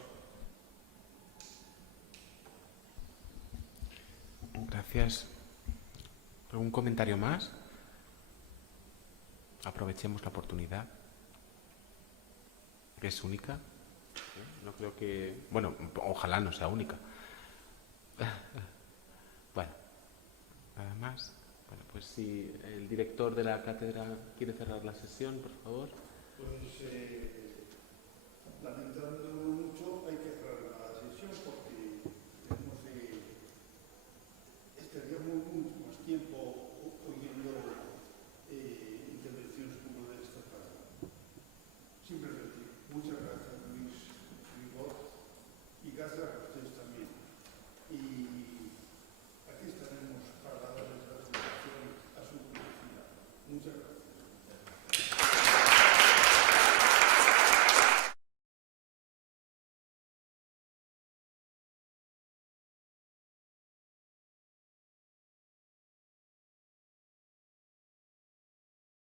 Gracias. ¿Algún comentario más? Aprovechemos la oportunidad, que es única. No creo que... Bueno, ojalá no sea única. Bueno, nada más. Bueno, pues si el director de la cátedra quiere cerrar la sesión, por favor. Pues lamentando